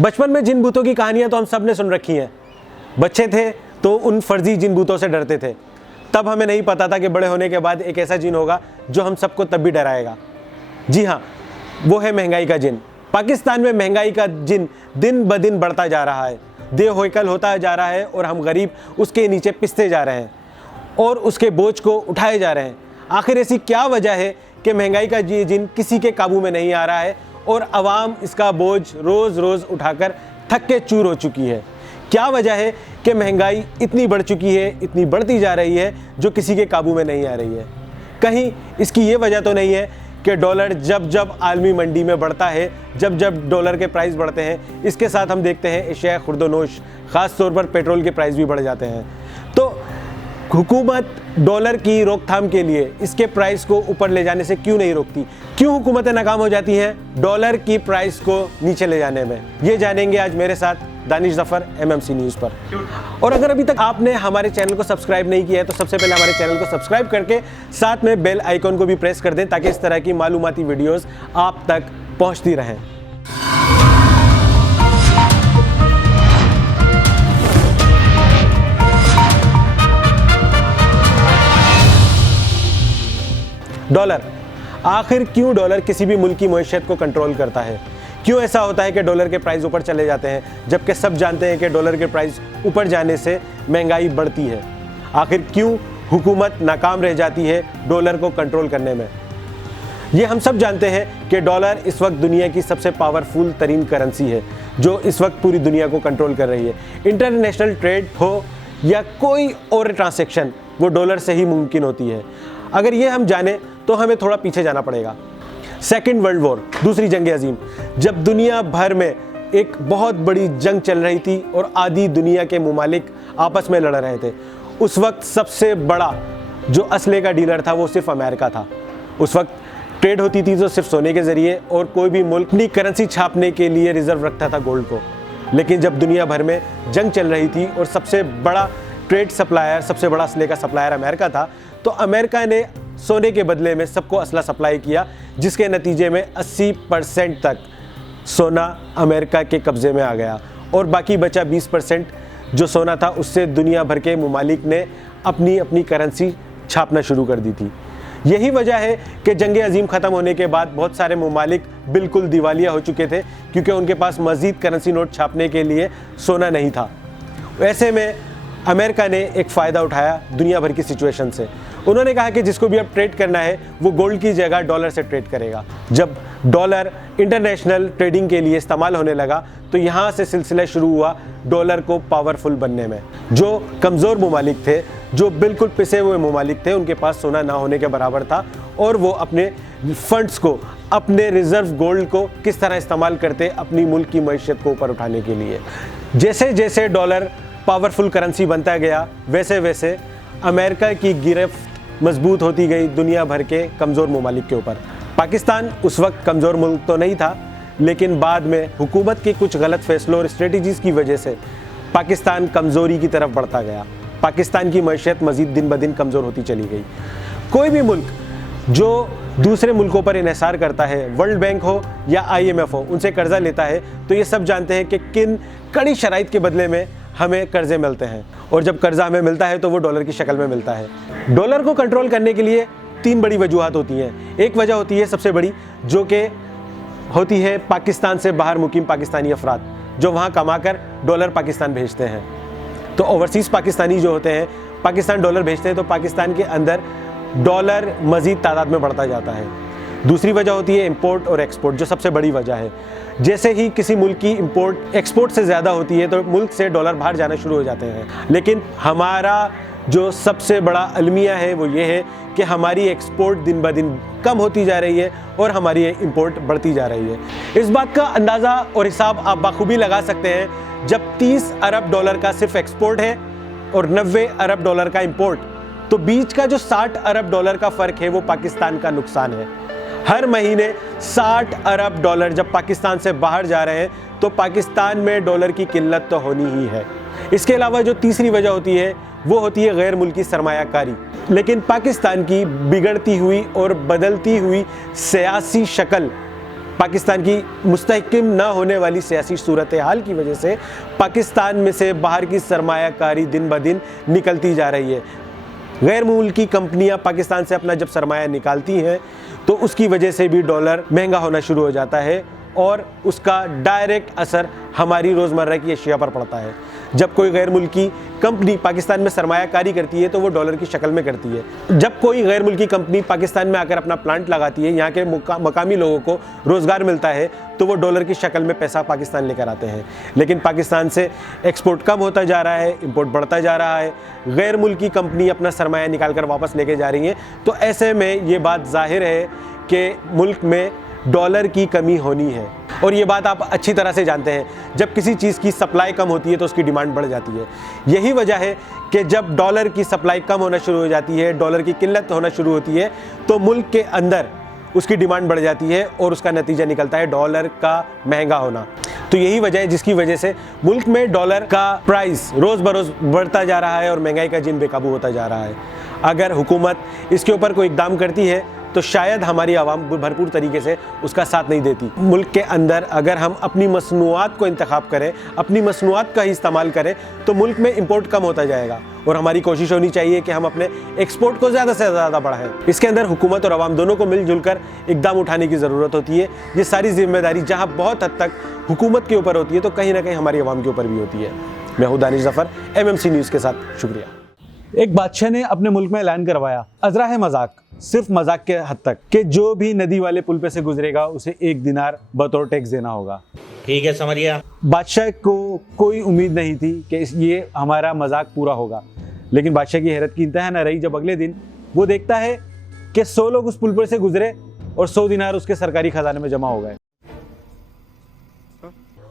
बचपन में जिन भूतों की कहानियां तो हम सब ने सुन रखी हैं। बच्चे थे तो उन फर्जी जिन भूतों से डरते थे। तब हमें नहीं पता था कि बड़े होने के बाद एक ऐसा जिन होगा जो हम सबको तब भी डराएगा। जी हाँ, वो है महंगाई का जिन। पाकिस्तान में महंगाई का जिन दिन ब दिन बढ़ता जा रहा है, देवहोकल होता जा रहा है और हम गरीब उसके नीचे पिसते जा रहे हैं और उसके बोझ को उठाए जा रहे हैं। आखिर ऐसी क्या वजह है कि महंगाई का ये जिन किसी के काबू में नहीं आ रहा है और आवाम इसका बोझ रोज़ रोज़ उठाकर थक के चूर हो चुकी है? क्या वजह है कि महंगाई इतनी बढ़ चुकी है, इतनी बढ़ती जा रही है जो किसी के काबू में नहीं आ रही है? कहीं इसकी ये वजह तो नहीं है कि डॉलर जब जब आलमी मंडी में बढ़ता है, जब जब डॉलर के प्राइस बढ़ते हैं, इसके साथ हम देखते हैं एशिया खुर्दोनोश, ख़ास तौर पर पेट्रोल के प्राइस भी बढ़ जाते हैं। तो हुकूमत डॉलर की रोकथाम के लिए इसके प्राइस को ऊपर ले जाने से क्यों नहीं रोकती? क्यों हुकूमतें नाकाम हो जाती हैं डॉलर की प्राइस को नीचे ले जाने में? ये जानेंगे आज मेरे साथ दानिश जफर MMC न्यूज़ पर। और अगर अभी तक आपने हमारे चैनल को सब्सक्राइब नहीं किया है तो सबसे पहले हमारे चैनल को सब्सक्राइब करके साथ में बेल आइकॉन को भी प्रेस कर दें ताकि इस तरह की मालूमाती वीडियोस आप तक पहुंचती रहें। डॉलर, आखिर क्यों डॉलर किसी भी मुल्क की मईशत को कंट्रोल करता है? क्यों ऐसा होता है कि डॉलर के प्राइस ऊपर चले जाते हैं जबकि सब जानते हैं कि डॉलर के प्राइस ऊपर जाने से महंगाई बढ़ती है? आखिर क्यों हुकूमत नाकाम रह जाती है डॉलर को कंट्रोल करने में? ये हम सब जानते हैं कि डॉलर इस वक्त दुनिया की सबसे पावरफुल तरीन करेंसी है जो इस वक्त पूरी दुनिया को कंट्रोल कर रही है। इंटरनेशनल ट्रेड हो या कोई और ट्रांसैक्शन, वो डॉलर से ही मुमकिन होती है। अगर ये हम जाने तो हमें थोड़ा पीछे जाना पड़ेगा। सेकेंड वर्ल्ड वॉर, दूसरी जंग अजीम, जब दुनिया भर में एक बहुत बड़ी जंग चल रही थी और आधी दुनिया के मुमालिक आपस में लड़ रहे थे, उस वक्त सबसे बड़ा जो असले का डीलर था वो सिर्फ अमेरिका था। उस वक्त ट्रेड होती थी तो सिर्फ सोने के ज़रिए और कोई भी मुल्क अपनी करेंसी छापने के लिए रिजर्व रखता था गोल्ड को। लेकिन जब दुनिया भर में जंग चल रही थी और सबसे बड़ा ट्रेड सप्लायर, सबसे बड़ा असले का सप्लायर अमेरिका था, तो अमेरिका ने सोने के बदले में सबको असला सप्लाई किया, जिसके नतीजे में 80% तक सोना अमेरिका के कब्ज़े में आ गया और बाकी बचा 20% जो सोना था उससे दुनिया भर के मुमालिक ने अपनी अपनी करेंसी छापना शुरू कर दी थी। यही वजह है कि जंग अजीम ख़त्म होने के बाद बहुत सारे मुमालिक बिल्कुल दिवालिया हो चुके थे क्योंकि उनके पास मज़ीद करेंसी नोट छापने के लिए सोना नहीं था। ऐसे में अमेरिका ने एक फ़ायदा उठाया दुनिया भर की सिचुएशन से। उन्होंने कहा कि जिसको भी अब ट्रेड करना है वो गोल्ड की जगह डॉलर से ट्रेड करेगा। जब डॉलर इंटरनेशनल ट्रेडिंग के लिए इस्तेमाल होने लगा तो यहाँ से सिलसिला शुरू हुआ डॉलर को पावरफुल बनने में। जो कमज़ोर मुमालिक थे, जो बिल्कुल पिसे हुए मुमालिक थे, उनके पास सोना ना होने के बराबर था और वो अपने फंड्स को, अपने रिज़र्व गोल्ड को किस तरह इस्तेमाल करते अपनी मुल्क की मईशत को ऊपर उठाने के लिए। जैसे जैसे डॉलर पावरफुल करेंसी बनता गया वैसे वैसे अमेरिका की गिरफ्त मजबूत होती गई दुनिया भर के कमज़ोर मुमालिक के ऊपर। पाकिस्तान उस वक्त कमज़ोर मुल्क तो नहीं था, लेकिन बाद में हुकूमत के कुछ गलत फैसलों और स्ट्रेटजीज़ की वजह से पाकिस्तान कमज़ोरी की तरफ बढ़ता गया। पाकिस्तान की मईशत मज़ीद दिन ब दिन कमज़ोर होती चली गई। कोई भी मुल्क जो दूसरे मुल्कों पर इन्हिसार करता है, वर्ल्ड बैंक हो या IMF हो, उनसे कर्ज़ा लेता है तो ये सब जानते हैं कि किन कड़ी शराइत के बदले में हमें कर्ज़े मिलते हैं और जब कर्ज़ा हमें मिलता है तो वो डॉलर की शक्ल में मिलता है। डॉलर को कंट्रोल करने के लिए 3 बड़ी वजूहात होती हैं। एक वजह होती है सबसे बड़ी, जो कि होती है पाकिस्तान से बाहर मुकीम पाकिस्तानी अफराद जो वहाँ कमाकर डॉलर पाकिस्तान भेजते हैं। तो ओवरसीज़ पाकिस्तानी जो होते हैं पाकिस्तान डॉलर भेजते हैं तो पाकिस्तान के अंदर डॉलर मज़ीद तादाद में बढ़ता जाता है। दूसरी वजह होती है इंपोर्ट और एक्सपोर्ट, जो सबसे बड़ी वजह है। जैसे ही किसी मुल्क की इंपोर्ट एक्सपोर्ट से ज़्यादा होती है तो मुल्क से डॉलर बाहर जाना शुरू हो जाते हैं। लेकिन हमारा जो सबसे बड़ा अलमिया है वो ये है कि हमारी एक्सपोर्ट दिन ब दिन कम होती जा रही है और हमारी इंपोर्ट बढ़ती जा रही है। इस बात का अंदाज़ा और हिसाब आप बाखूबी लगा सकते हैं जब 30 अरब डॉलर का सिर्फ एक्सपोर्ट है और 90 अरब डॉलर का इंपोर्ट, तो बीच का जो 60 अरब डॉलर का फ़र्क है वो पाकिस्तान का नुकसान है। हर महीने 60 अरब डॉलर जब पाकिस्तान से बाहर जा रहे हैं तो पाकिस्तान में डॉलर की किल्लत तो होनी ही है। इसके अलावा जो तीसरी वजह होती है वो होती है गैर मुल्की सरमायाकारी। लेकिन पाकिस्तान की बिगड़ती हुई और बदलती हुई सियासी शक्ल पाकिस्तान की मुस्तहकम ना होने वाली सियासी सूरत हाल की वजह से पाकिस्तान में से बाहर की सरमायाकारी दिन ब दिन निकलती जा रही है। गैर मुल्की कंपनियां पाकिस्तान से अपना जब सरमाया निकालती हैं तो उसकी वजह से भी डॉलर महंगा होना शुरू हो जाता है और उसका डायरेक्ट असर हमारी रोज़मर्रा की अशिया पर पड़ता है। जब कोई गैर मुल्की कंपनी पाकिस्तान में सरमायाकारी करती है तो वो डॉलर की शक्ल में करती है। जब कोई गैर मुल्की कंपनी पाकिस्तान में आकर अपना प्लांट लगाती है, यहाँ के मकामी लोगों को रोज़गार मिलता है, तो वो डॉलर की शक्ल में पैसा पाकिस्तान लेकर आते हैं। लेकिन पाकिस्तान से एक्सपोर्ट कम होता जा रहा है, इंपोर्ट बढ़ता जा रहा है, गैर मुल्की कंपनी अपना सरमाया निकाल कर वापस लेके जा रही हैं। तो ऐसे में ये बात जाहिर है कि मुल्क में डॉलर की कमी होनी है और ये बात आप अच्छी तरह से जानते हैं। जब किसी चीज़ की सप्लाई कम होती है तो उसकी डिमांड बढ़ जाती है। यही वजह है कि जब डॉलर की सप्लाई कम होना शुरू हो जाती है, डॉलर की किल्लत होना शुरू होती है, तो मुल्क के अंदर उसकी डिमांड बढ़ जाती है और उसका नतीजा निकलता है डॉलर का महंगा होना। तो यही वजह है जिसकी वजह से मुल्क में डॉलर का प्राइस रोज़ बरोज़ बढ़ता जा रहा है और महंगाई का जिन बेकाबू होता जा रहा है। अगर हुकूमत इसके ऊपर कोई इक़दाम करती है तो शायद हमारी आवाम भरपूर तरीके से उसका साथ नहीं देती। मुल्क के अंदर अगर हम अपनी मसनूआत को इंतखाब करें, अपनी मसनूआत का ही इस्तेमाल करें, तो मुल्क में इंपोर्ट कम होता जाएगा और हमारी कोशिश होनी चाहिए कि हम अपने एक्सपोर्ट को ज़्यादा से ज़्यादा बढ़ाएं। इसके अंदर हुकूमत और आवाम दोनों को मिलजुल कर इक़दाम उठाने की ज़रूरत होती है। ये सारी जिम्मेदारी जहाँ बहुत हद तक हुकूमत के ऊपर होती है तो कहीं ना कहीं हमारी आवाम के ऊपर भी होती है। मैं हूँ दानिश ज़फ़र, MMC न्यूज़ के साथ, शुक्रिया। एक बादशाह ने अपने मुल्क में ऐलान करवाया, अजरा है मजाक, सिर्फ मजाक के हद तक, कि जो भी नदी वाले पुल पे से गुजरेगा उसे 1 दिनार बतौर टैक्स देना होगा। ठीक है, समझिए। बादशाह को कोई उम्मीद नहीं थी कि ये हमारा मजाक पूरा होगा, लेकिन बादशाह की हैरत की इंतहा न रही जब अगले दिन वो देखता है कि 100 लोग उस पुल पर से गुजरे और 100 दिनार उसके सरकारी खजाने में जमा हो गए।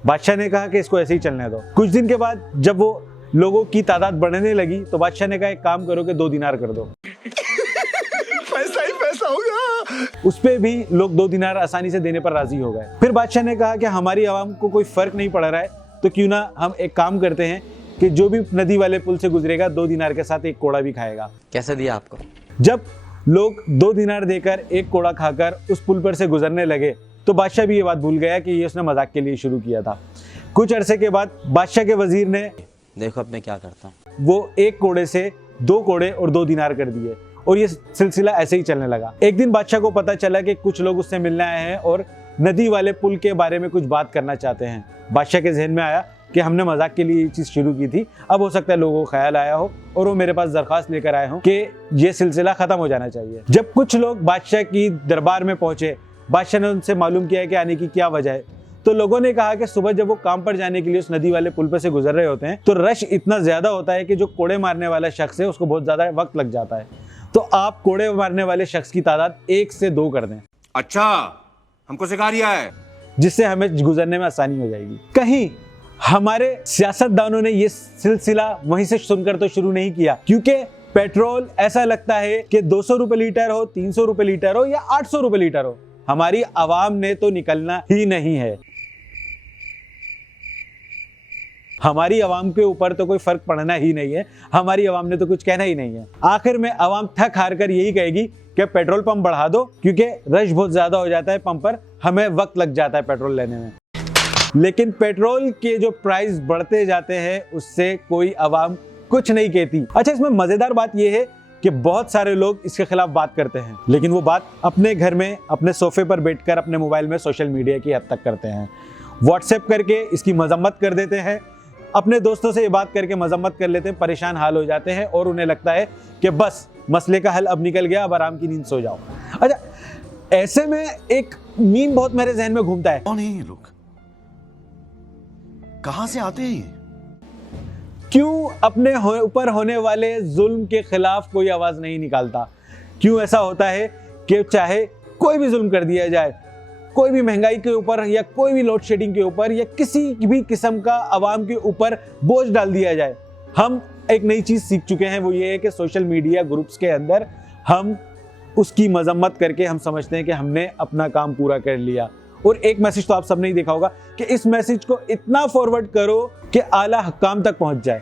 बादशाह ने कहा कि इसको ऐसे ही चलने दो। कुछ दिन के बाद जब वो लोगों की तादाद बढ़ने लगी तो बादशाह ने कहा एक काम करो कि 2 दिनार कर दो। पैसा ही पैसा होगा। उस पे भी लोग 2 दिनार आसानी से देने पर राजी हो गए। फिर बादशाह ने कहा कि हमारी आवाम को कोई फर्क नहीं पड़ रहा है, तो क्यों ना हम एक काम करते हैं कि जो भी नदी वाले पुल से गुजरेगा 2 दिनार के साथ 1 कोड़ा भी खाएगा। कैसे दिया आपको? जब लोग 2 दिनार देकर 1 कोड़ा खाकर उस पुल पर से गुजरने लगे तो बादशाह भी ये बात भूल गया कि ये उसने मजाक के लिए शुरू किया था। कुछ अरसे के बाद बादशाह के वजीर ने, देखो अब मैं क्या करता हूँ, वो 1 कोड़े से 2 कोड़े और 2 दिनार कर दिए और ये सिलसिला ऐसे ही चलने लगा। एक दिन बादशाह को पता चला कि कुछ लोग उससे मिलने आए हैं और नदी वाले पुल के बारे में कुछ बात करना चाहते हैं। बादशाह के जहन में आया कि हमने मजाक के लिए ये चीज़ शुरू की थी, अब हो सकता है लोगों को ख्याल आया हो और वो मेरे पास दरख्वास्त लेकर आए हों कि ये सिलसिला ख़त्म हो जाना चाहिए। जब कुछ लोग बादशाह की दरबार में पहुँचे, बादशाह ने उनसे मालूम किया कि आने की क्या वजह है। तो लोगों ने कहा कि सुबह जब वो काम पर जाने के लिए उस नदी वाले पुल पर से गुजर रहे होते हैं तो रश इतना ज़्यादा होता है कि जो कोड़े मारने वाला शख्स है उसको बहुत ज़्यादा वक्त लग जाता है। तो आप कोड़े मारने वाले शख्स की तादाद 1 से 2 कर दें। अच्छा, हमको सिखा रिया है, जिससे हमें गुजरने में आसानी हो जाएगी। कहीं हमारे सियासतदानों ने ये सिलसिला वहीं से सुनकर तो शुरू नहीं किया, क्योंकि पेट्रोल ऐसा लगता है कि 200 रुपये लीटर हो, 300 रुपये लीटर हो या 800 रुपये लीटर हो, हमारी आवाम ने तो निकलना ही नहीं है। हमारी आवाम के ऊपर तो कोई फर्क पड़ना ही नहीं है, हमारी आवाम ने तो कुछ कहना ही नहीं है। आखिर में आवाम थक हार कर यही कहेगी कि पेट्रोल पंप बढ़ा दो, क्योंकि रश बहुत ज्यादा हो जाता है पंप पर, हमें वक्त लग जाता है पेट्रोल लेने में। लेकिन पेट्रोल के जो प्राइस बढ़ते जाते हैं उससे कोई आवाम कुछ नहीं कहती। अच्छा, इसमें मजेदार बात यह है कि बहुत सारे लोग इसके खिलाफ बात करते हैं, लेकिन वो बात अपने घर में अपने सोफे पर बैठकर अपने मोबाइल में सोशल मीडिया की हद तक करते हैं। व्हाट्सएप करके इसकी मजम्मत कर देते हैं, अपने दोस्तों से ये बात करके मजम्मत कर लेते हैं, परेशान हाल हो जाते हैं और उन्हें लगता है कि बस मसले का हल अब निकल गया, अब आराम की नींद सो जाओ। अच्छा, ऐसे में एक मीम बहुत मेरे जहन में घूमता है। कौन है ये लोग, कहां से आते हैं? क्यों अपने ऊपर होने वाले जुल्म के खिलाफ कोई आवाज नहीं निकालता? क्यों ऐसा होता है कि चाहे कोई भी जुल्म कर दिया जाए, कोई भी महंगाई के ऊपर या कोई भी लोड शेडिंग के ऊपर या किसी भी किस्म का आवाम के ऊपर बोझ डाल दिया जाए, हम एक नई चीज सीख चुके हैं, वो ये है कि सोशल मीडिया ग्रुप्स के अंदर हम उसकी मजम्मत करके हम समझते हैं कि हमने अपना काम पूरा कर लिया। और एक मैसेज तो आप सबने ही देखा होगा कि इस मैसेज को इतना फॉरवर्ड करो कि आला हुक्काम तक पहुंच जाए।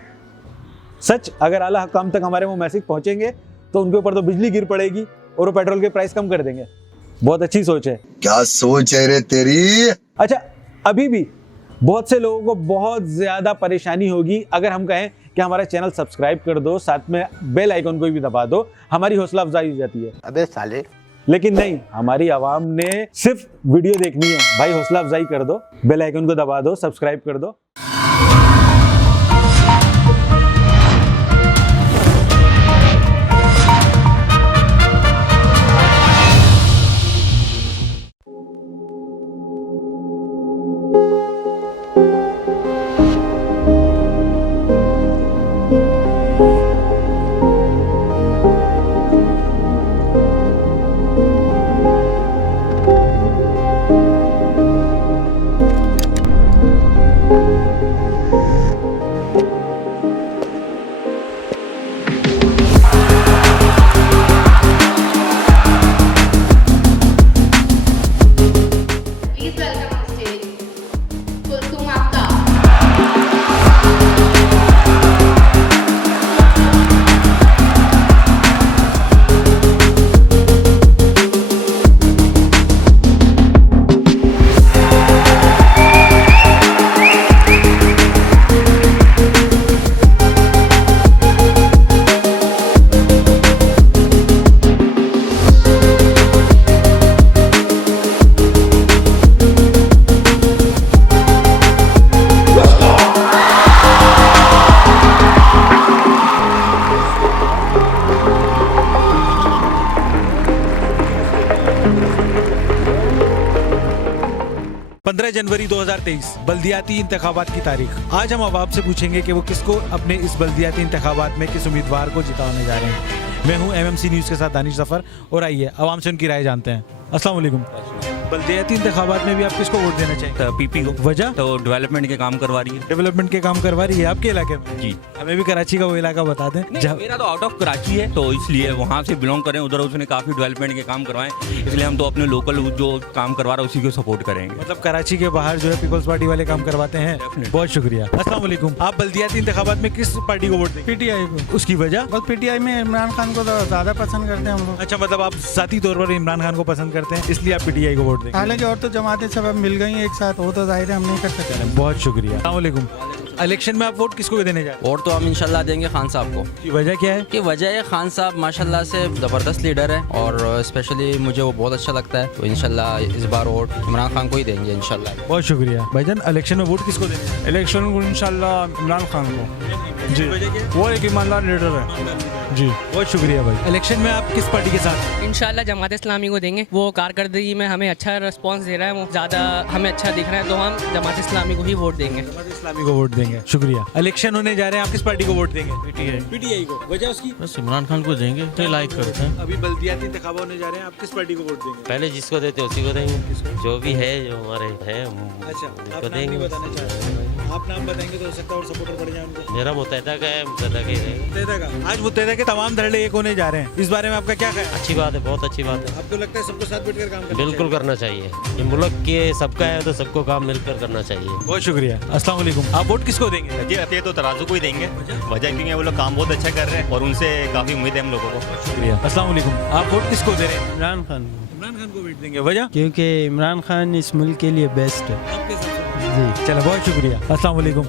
सच, अगर आला हुक्काम तक हमारे वो मैसेज पहुंचेंगे तो उनके ऊपर तो बिजली गिर पड़ेगी और वो पेट्रोल के प्राइस कम कर देंगे। बहुत अच्छी सोच है। क्या सोच है रे तेरी? अच्छा, अभी भी बहुत से लोगों को बहुत ज्यादा परेशानी होगी अगर हम कहें कि हमारा चैनल सब्सक्राइब कर दो, साथ में बेल आइकन को भी दबा दो, हमारी हौसला अफजाई हो जाती है। अबे साले। लेकिन नहीं, हमारी आवाम ने सिर्फ वीडियो देखनी है। भाई हौसला अफजाई कर दो, बेल आइकन को दबा दो, सब्सक्राइब कर दो। Please welcome on stage Kulthum Aftab. जनवरी 2023 बल्दियाती इंतखाबात की तारीख। आज हम अवाब से पूछेंगे कि वो किसको अपने इस बल्दियाती इंतखाबात में किस उम्मीदवार को जिताने जा रहे हैं। मैं हूं MMC न्यूज़ के साथ दानिश जफर और आइए अवाम से उनकी राय जानते हैं। अस्सलाम वालेकुम। बल्दियाती इंतखाबात में भी आप किसको वोट देना चाहिए? पीपी को। वजह? तो डेवलपमेंट के काम करवा रही है। डेवलपमेंट के काम करवा रही है आपके इलाके में? जी। हमें भी कराची का वो इलाका बता दें। मेरा तो आउट ऑफ कराची है, तो इसलिए वहाँ से बिलोंग करें, उधर उसने काफ़ी डेवलपमेंट के काम करवाएं, इसलिए हम तो अपने लोकल जो काम करवा रहा है उसी को सपोर्ट करेंगे। मतलब कराची के बाहर जो है पीपल्स पार्टी वाले काम करवाते हैं। बहुत शुक्रिया। अस्सलाम वालेकुम। आप बल्दियाती इंतखाबात में किस पार्टी को वोट देंगे? पीटीआई को। उसकी वजह? बस पीटीआई में इमरान खान को तो ज़्यादा पसंद करते हैं हम लोग। अच्छा, मतलब आप जाती तौर पर इमरान खान को पसंद करते हैं, इसलिए आप PTI को वोट देंगे। हालांकि और तो जमातें सब अब मिल गई हैं एक साथ, वो तो जाहिर है हम नहीं कर सकते। बहुत शुक्रिया। अस्सलाम वालेकुम। इलेक्शन में आप वोट किसको देने जा रहे हैं? वोट तो हम इंशाल्लाह देंगे खान साहब को। की वजह क्या है? कि वजह है खान साहब माशाल्लाह से ज़बरदस्त लीडर है और स्पेशली मुझे वो बहुत अच्छा लगता है, तो इंशाल्लाह इस बार वोट इमरान खान को ही देंगे इंशाल्लाह। बहुत शुक्रिया भाईजान। इलेक्शन में वोट किसको देने हैं? इलेक्शन को इंशाल्लाह इमरान खान को। जी, वो एक ईमानदार लीडर है। जी, बहुत शुक्रिया भाई। इलेक्शन में आप किस पार्टी के साथ हैं? इंशाल्लाह जमात इस्लामी को देंगे। वो कारकर्दगी में हमें अच्छा रिस्पांस दे रहा है, वो ज़्यादा हमें अच्छा दिख रहा है, तो हम जमात इस्लामी को ही वोट देंगे। जमात इस्लामी को वोट देंगे। शुक्रिया। इलेक्शन होने जा रहे हैं, आप किस पार्टी को वोट देंगे? PTI को। वजह उसकी? बस इमरान खान को देंगे, तो लाइक करते हैं। अभी बल्दियाती इंतखाब होने जा रहे हैं, आप किस पार्टी को वोट देंगे? पहले जिसको देते उसी को देंगे, जो भी है जो हमारे है अच्छा, आप उनको नाम नहीं देंगे। बताना चाह रहे? आप नाम बताएंगे तो हो सकता है और सपोर्टर बढ़ जाए उनको। मेरा मुतहदा का है, मुतहदा का ही रहेगा। मुत्तहिदा का। आज मुत्तहिदा के तमाम धरने एक होने जा रहे हैं, इस बारे में आपका क्या ख्याल है? अच्छी बात है, बहुत अच्छी बात है। आपको लगता है सबको साथ बैठकर काम करना बिल्कुल करना चाहिए। ये मुल्क के सबका है तो सबको काम मिलकर करना चाहिए। बहुत शुक्रिया। अस्सलाम वालेकुम। आप वोट किसको देंगे? जी रहती है तो तराजू को ही देंगे। वजह क्योंकि वो लोग काम बहुत अच्छा कर रहे हैं और उनसे काफ़ी उम्मीद है हम लोगों को। शुक्रिया। अस्सलाम वालेकुम। आप वोट किसको दे रहे हैं? इमरान खान। इमरान खान को वोट देंगे। वजह? क्योंकि इमरान खान इस मुल्क के लिए बेस्ट है। जी, चलो बहुत शुक्रिया। अस्सलाम वालेकुम।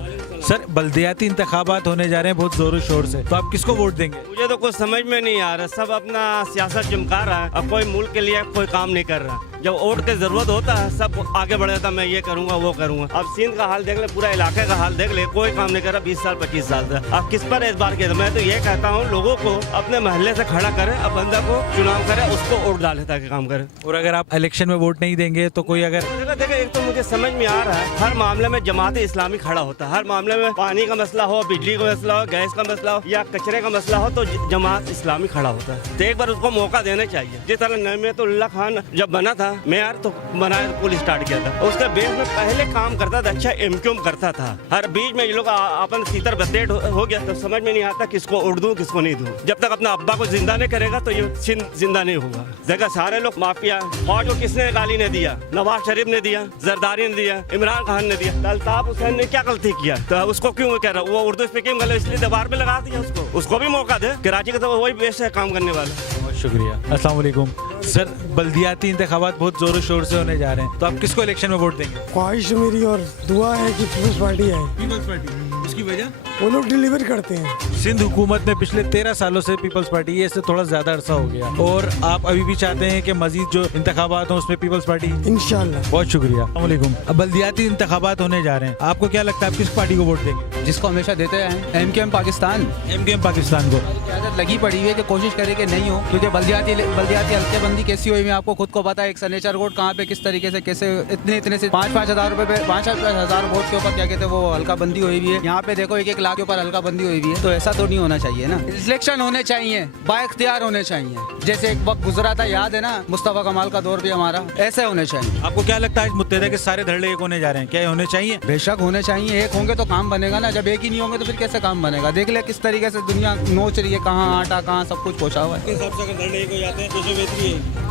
सर, बल्दियाती इंतखाबात होने जा रहे हैं बहुत जोरों शोर से, तो आप किसको वोट देंगे? मुझे तो कुछ समझ में नहीं आ रहा, सब अपना सियासत चमका रहा है, अब कोई मुल्क के लिए कोई काम नहीं कर रहा। जब वोट की जरूरत होता है सब आगे बढ़ जाता, मैं ये करूंगा वो करूंगा। अब सिंध का हाल देख ले, पूरा इलाके का हाल देख ले, कोई काम नहीं कर रहा 20 साल 25 साल से। अब किस पर इस बार के मैं तो ये कहता हूँ लोगों को अपने महल्ले से खड़ा करे, अब बंदा को चुनाव करे, उसको वोट डाले ताकि काम करे। और अगर आप इलेक्शन में वोट नहीं देंगे तो कोई अगर देखो एक तो मुझे समझ में आ रहा है, हर मामले में जमात इस्लामी खड़ा होता है, हर मामले में पानी का मसला हो, बिजली का मसला हो, गैस का मसला हो या कचरे का मसला हो, तो जमात इस्लामी खड़ा होता है। तो एक बार उसको मौका देना चाहिए। जिस तरह नईमतुल्लाह खान जब बना था मेयर, तो बनाया पुल स्टार्ट किया था, उसके बेस में पहले काम करता था, अच्छा एमक्यूम करता था। हर बीच में ये लोग अपन सीतर बतेट हो गया, तो समझ में नहीं आता किसको वोट दूं किसको नहीं दूं। जब तक अपना अब्बा को जिंदा नहीं करेगा तो ये सिंध जिंदा नहीं होगा। जगह सारे लोग माफिया। फौज को किसने गाली ने दिया? नवाज शरीफ ने दिया, जरदारी ने दिया, इमरान खान ने दिया। अल्ताफ हुसैन ने क्या गलती किया? तो उसको क्यों कह रहा? वो उर्दू स्पीकिंग गलत, इसलिए दीवार पे लगा दिया उसको भी मौका दे। कराची का तो वही बेस्ट है काम करने वाला। बहुत शुक्रिया। अस्सलाम वालेकुम। सर बल्दियाती इंतखाबात बहुत जोरों शोर से होने जा रहे हैं, तो आप किसको इलेक्शन में वोट देंगे? ख्वाहिश मेरी और दुआ है कि पीपल्स पार्टी आए। पीपल्स पार्टी, उसकी वजह? वो लोग डिलीवर करते हैं। सिंध हुकूमत में पिछले 13 सालों से पीपल्स पार्टी, ये इससे थोड़ा ज्यादा अरसा हो गया, और आप अभी भी चाहते हैं कि मजीद जो इंतखाबात हो उसमें पीपल्स पार्टी? इंशाल्लाह। बहुत शुक्रिया। अस्सलाम वालेकुम। अब बल्दियाती इंतखाबात होने जा रहे हैं, आपको क्या लगता है आप किस पार्टी को वोट देंगे? जिसको हमेशा देते हैं MKM पाकिस्तान। MKM पाकिस्तान को। आदत लगी पड़ी हुई है कि कोशिश करें कि नहीं हो, क्योंकि बल्दियाती हल्केबंदी कैसी हुई है आपको खुद को पता है। एक सिग्नेचर वोट कहाँ पे किस तरीके से कैसे इतने से 5-5 हज़ार रुपए पे 5-5 हज़ार वोट के ऊपर क्या कहते हैं वो हल्का बंदी हुई हुई है। यहाँ पे देखो 1-1 लाख के ऊपर हल्का बंदी हुई हुई है, तो ऐसा तो नहीं होना चाहिए ना। इलेक्शन होने चाहिए, बाइख्तियार होने चाहिए, जैसे एक वक्त गुजरा था याद है ना, मुस्तफा कमाल का दौर भी हमारा, ऐसे होने चाहिए। आपको क्या लगता है मुत्तहदा के सारे धड़े एक होने जा रहे हैं, क्या ये होने चाहिए? बेशक होने चाहिए, एक होंगे तो काम बनेगा ना, जब एक ही नहीं होंगे तो फिर कैसे काम बनेगा? देख ले किस तरीके से दुनिया नोच रही है, कहाँ आटा कहाँ सब कुछ पहुँचा हुआ है।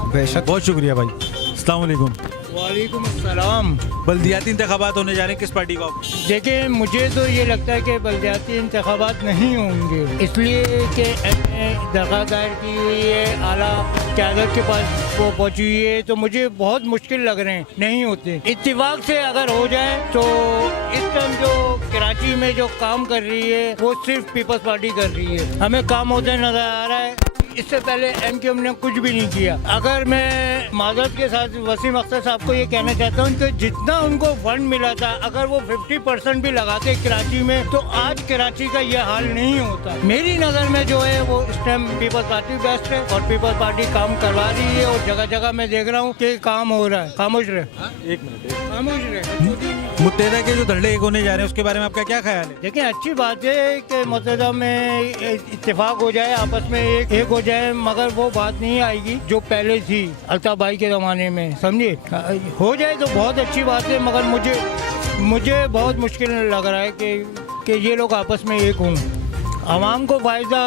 बेशक। बहुत शुक्रिया भाई। अस्सलाम वालेकुम। वालेकुम अस्सलाम। बल्दियाती इंतखाबात होने जा रहे हैं, किस पार्टी को आप? देखिए मुझे तो ये लगता है कि बल्दियाती इंतखाबात नहीं होंगे, इसलिए कि दरख्वास्त दायर की हुई है, आला क़यादत के पास वो पहुँची हुई है, तो मुझे बहुत मुश्किल लग रहे हैं, नहीं होते। इत्तेफाक से अगर हो जाए तो इस टाइम जो कराची में जो काम कर रही है वो सिर्फ पीपल्स पार्टी कर रही है, हमें काम होते नजर आ रहा है। इससे पहले MKM ने कुछ भी नहीं किया। अगर मैं माजरत के साथ वसीम अख्तर साहब को ये कहना चाहता हूँ कि जितना उनको फंड मिला था, अगर वो 50% भी लगाते कराची में तो आज कराची का ये हाल नहीं होता। मेरी नज़र में जो है वो इस टाइम पीपल्स पार्टी बेस्ट है, और पीपल्स पार्टी काम करवा रही है, और जगह जगह मैं देख रहा हूँ कि काम हो रहा है। खामोश रहे, एक मिनट। खामोश रहे। मुत्तहदा के जो धड़े एक होने जा रहे हैं उसके बारे में आपका क्या ख्याल है? देखिए अच्छी बात है कि मुत्तहदा में इत्तेफाक हो जाए, आपस में एक हो जाए, मगर वो बात नहीं आएगी जो पहले थी अल्ताफ भाई के ज़माने में, समझे? हो जाए तो बहुत अच्छी बात है, मगर मुझे बहुत मुश्किल लग रहा है कि ये लोग आपस में एक हों। आवाम को फ़ायदा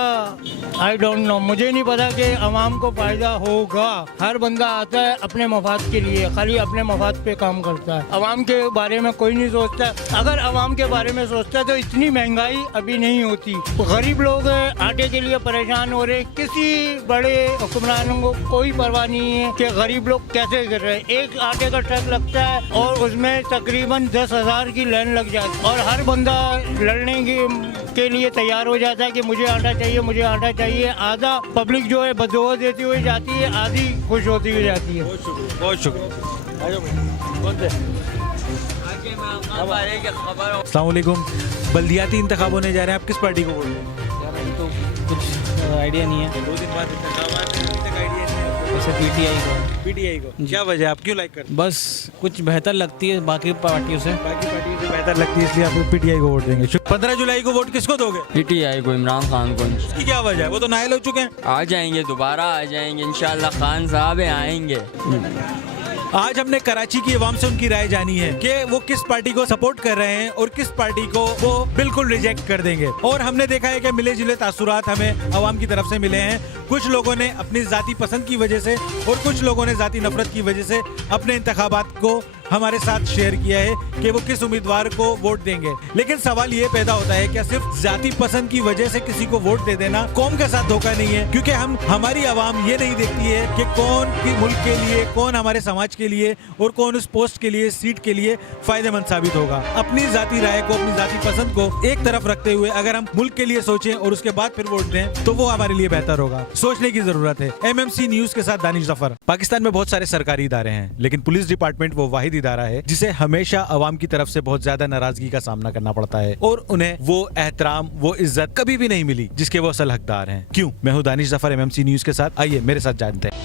आई डोंट नो, मुझे नहीं पता कि आवाम को फ़ायदा होगा। हर बंदा आता है अपने मफाद के लिए, खाली अपने मफाद पे काम करता है, आवाम के बारे में कोई नहीं सोचता। अगर आवाम के बारे में सोचता तो इतनी महंगाई अभी नहीं होती। गरीब लोग आटे के लिए परेशान हो रहे, किसी बड़े हुक्मरानों को कोई परवाह नहीं है कि गरीब लोग कैसे कर रहे हैं। एक आटे का ट्रक लगता है और उसमें तकरीबन 10,000 की लाइन लग जाती है, और हर बंदा लड़ने के लिए तैयार हो जाता है कि मुझे आटा चाहिए, मुझे आटा चाहिए। आधा पब्लिक जो है बददुआ देती हुई जाती है, आधी खुश होती हुई जाती है। बहुत शुक्रिया। अस्सलाम वालेकुम। बल्दियाती इंतखाब होने जा रहे हैं, आप किस पार्टी को वोट देंगे? यार अभी तो कुछ आइडिया नहीं है। 2 दिन बाद इंतखाबात हैं, अभी तक आइडिया नहीं है। वैसे PTI को क्या वजह, आप क्यों लाइक करते हैं? बस कुछ बेहतर लगती है बाकी पार्टियों से। बाकी पार्टियों से बेहतर लगती है, इसलिए आप PTI को वोट देंगे। 15 जुलाई को वोट किसको दोगे? PTI को, इमरान खान को। इसकी क्या वजह है? वो तो नायल हो चुके हैं। आ जाएंगे, दोबारा आ जाएंगे इंशाल्लाह, खान साहब आएंगे। आज हमने कराची की आवाम से उनकी राय जानी है कि वो किस पार्टी को सपोर्ट कर रहे हैं और किस पार्टी को वो बिल्कुल रिजेक्ट कर देंगे। और हमने देखा है कि मिले जुले तासुरात हमें आवाम की तरफ से मिले हैं। कुछ लोगों ने अपनी जाती पसंद की वजह से और कुछ लोगों ने जाती नफरत की वजह से अपने इंतखाबात को हमारे साथ शेयर किया है कि वो किस उम्मीदवार को वोट देंगे। लेकिन सवाल ये पैदा होता है क्या सिर्फ जाती पसंद की वजह से किसी को वोट दे देना कौम के साथ धोखा नहीं है? क्योंकि हमारी आवाम ये नहीं देखती है कि कौन की मुल्क के लिए, कौन हमारे समाज के लिए और कौन उस पोस्ट के लिए, सीट के लिए फायदेमंद साबित होगा। अपनी जाती राय को, अपनी जाती पसंद को एक तरफ रखते हुए अगर हम मुल्क के लिए सोचें और उसके बाद फिर वोट दें तो वो हमारे लिए बेहतर होगा। सोचने की जरूरत है। MMC न्यूज के साथ दानिश जफर। पाकिस्तान में बहुत सारे सरकारी इदारे हैं, लेकिन पुलिस डिपार्टमेंट वो वाहिद इदारा है जिसे हमेशा अवाम की तरफ से बहुत ज्यादा नाराजगी का सामना करना पड़ता है और उन्हें वो एहतराम, वो इज्जत कभी भी नहीं मिली जिसके वो असल हकदार हैं। क्यों? मैं हूं दानिश जफर MMC न्यूज के साथ, आइए मेरे साथ जानते हैं।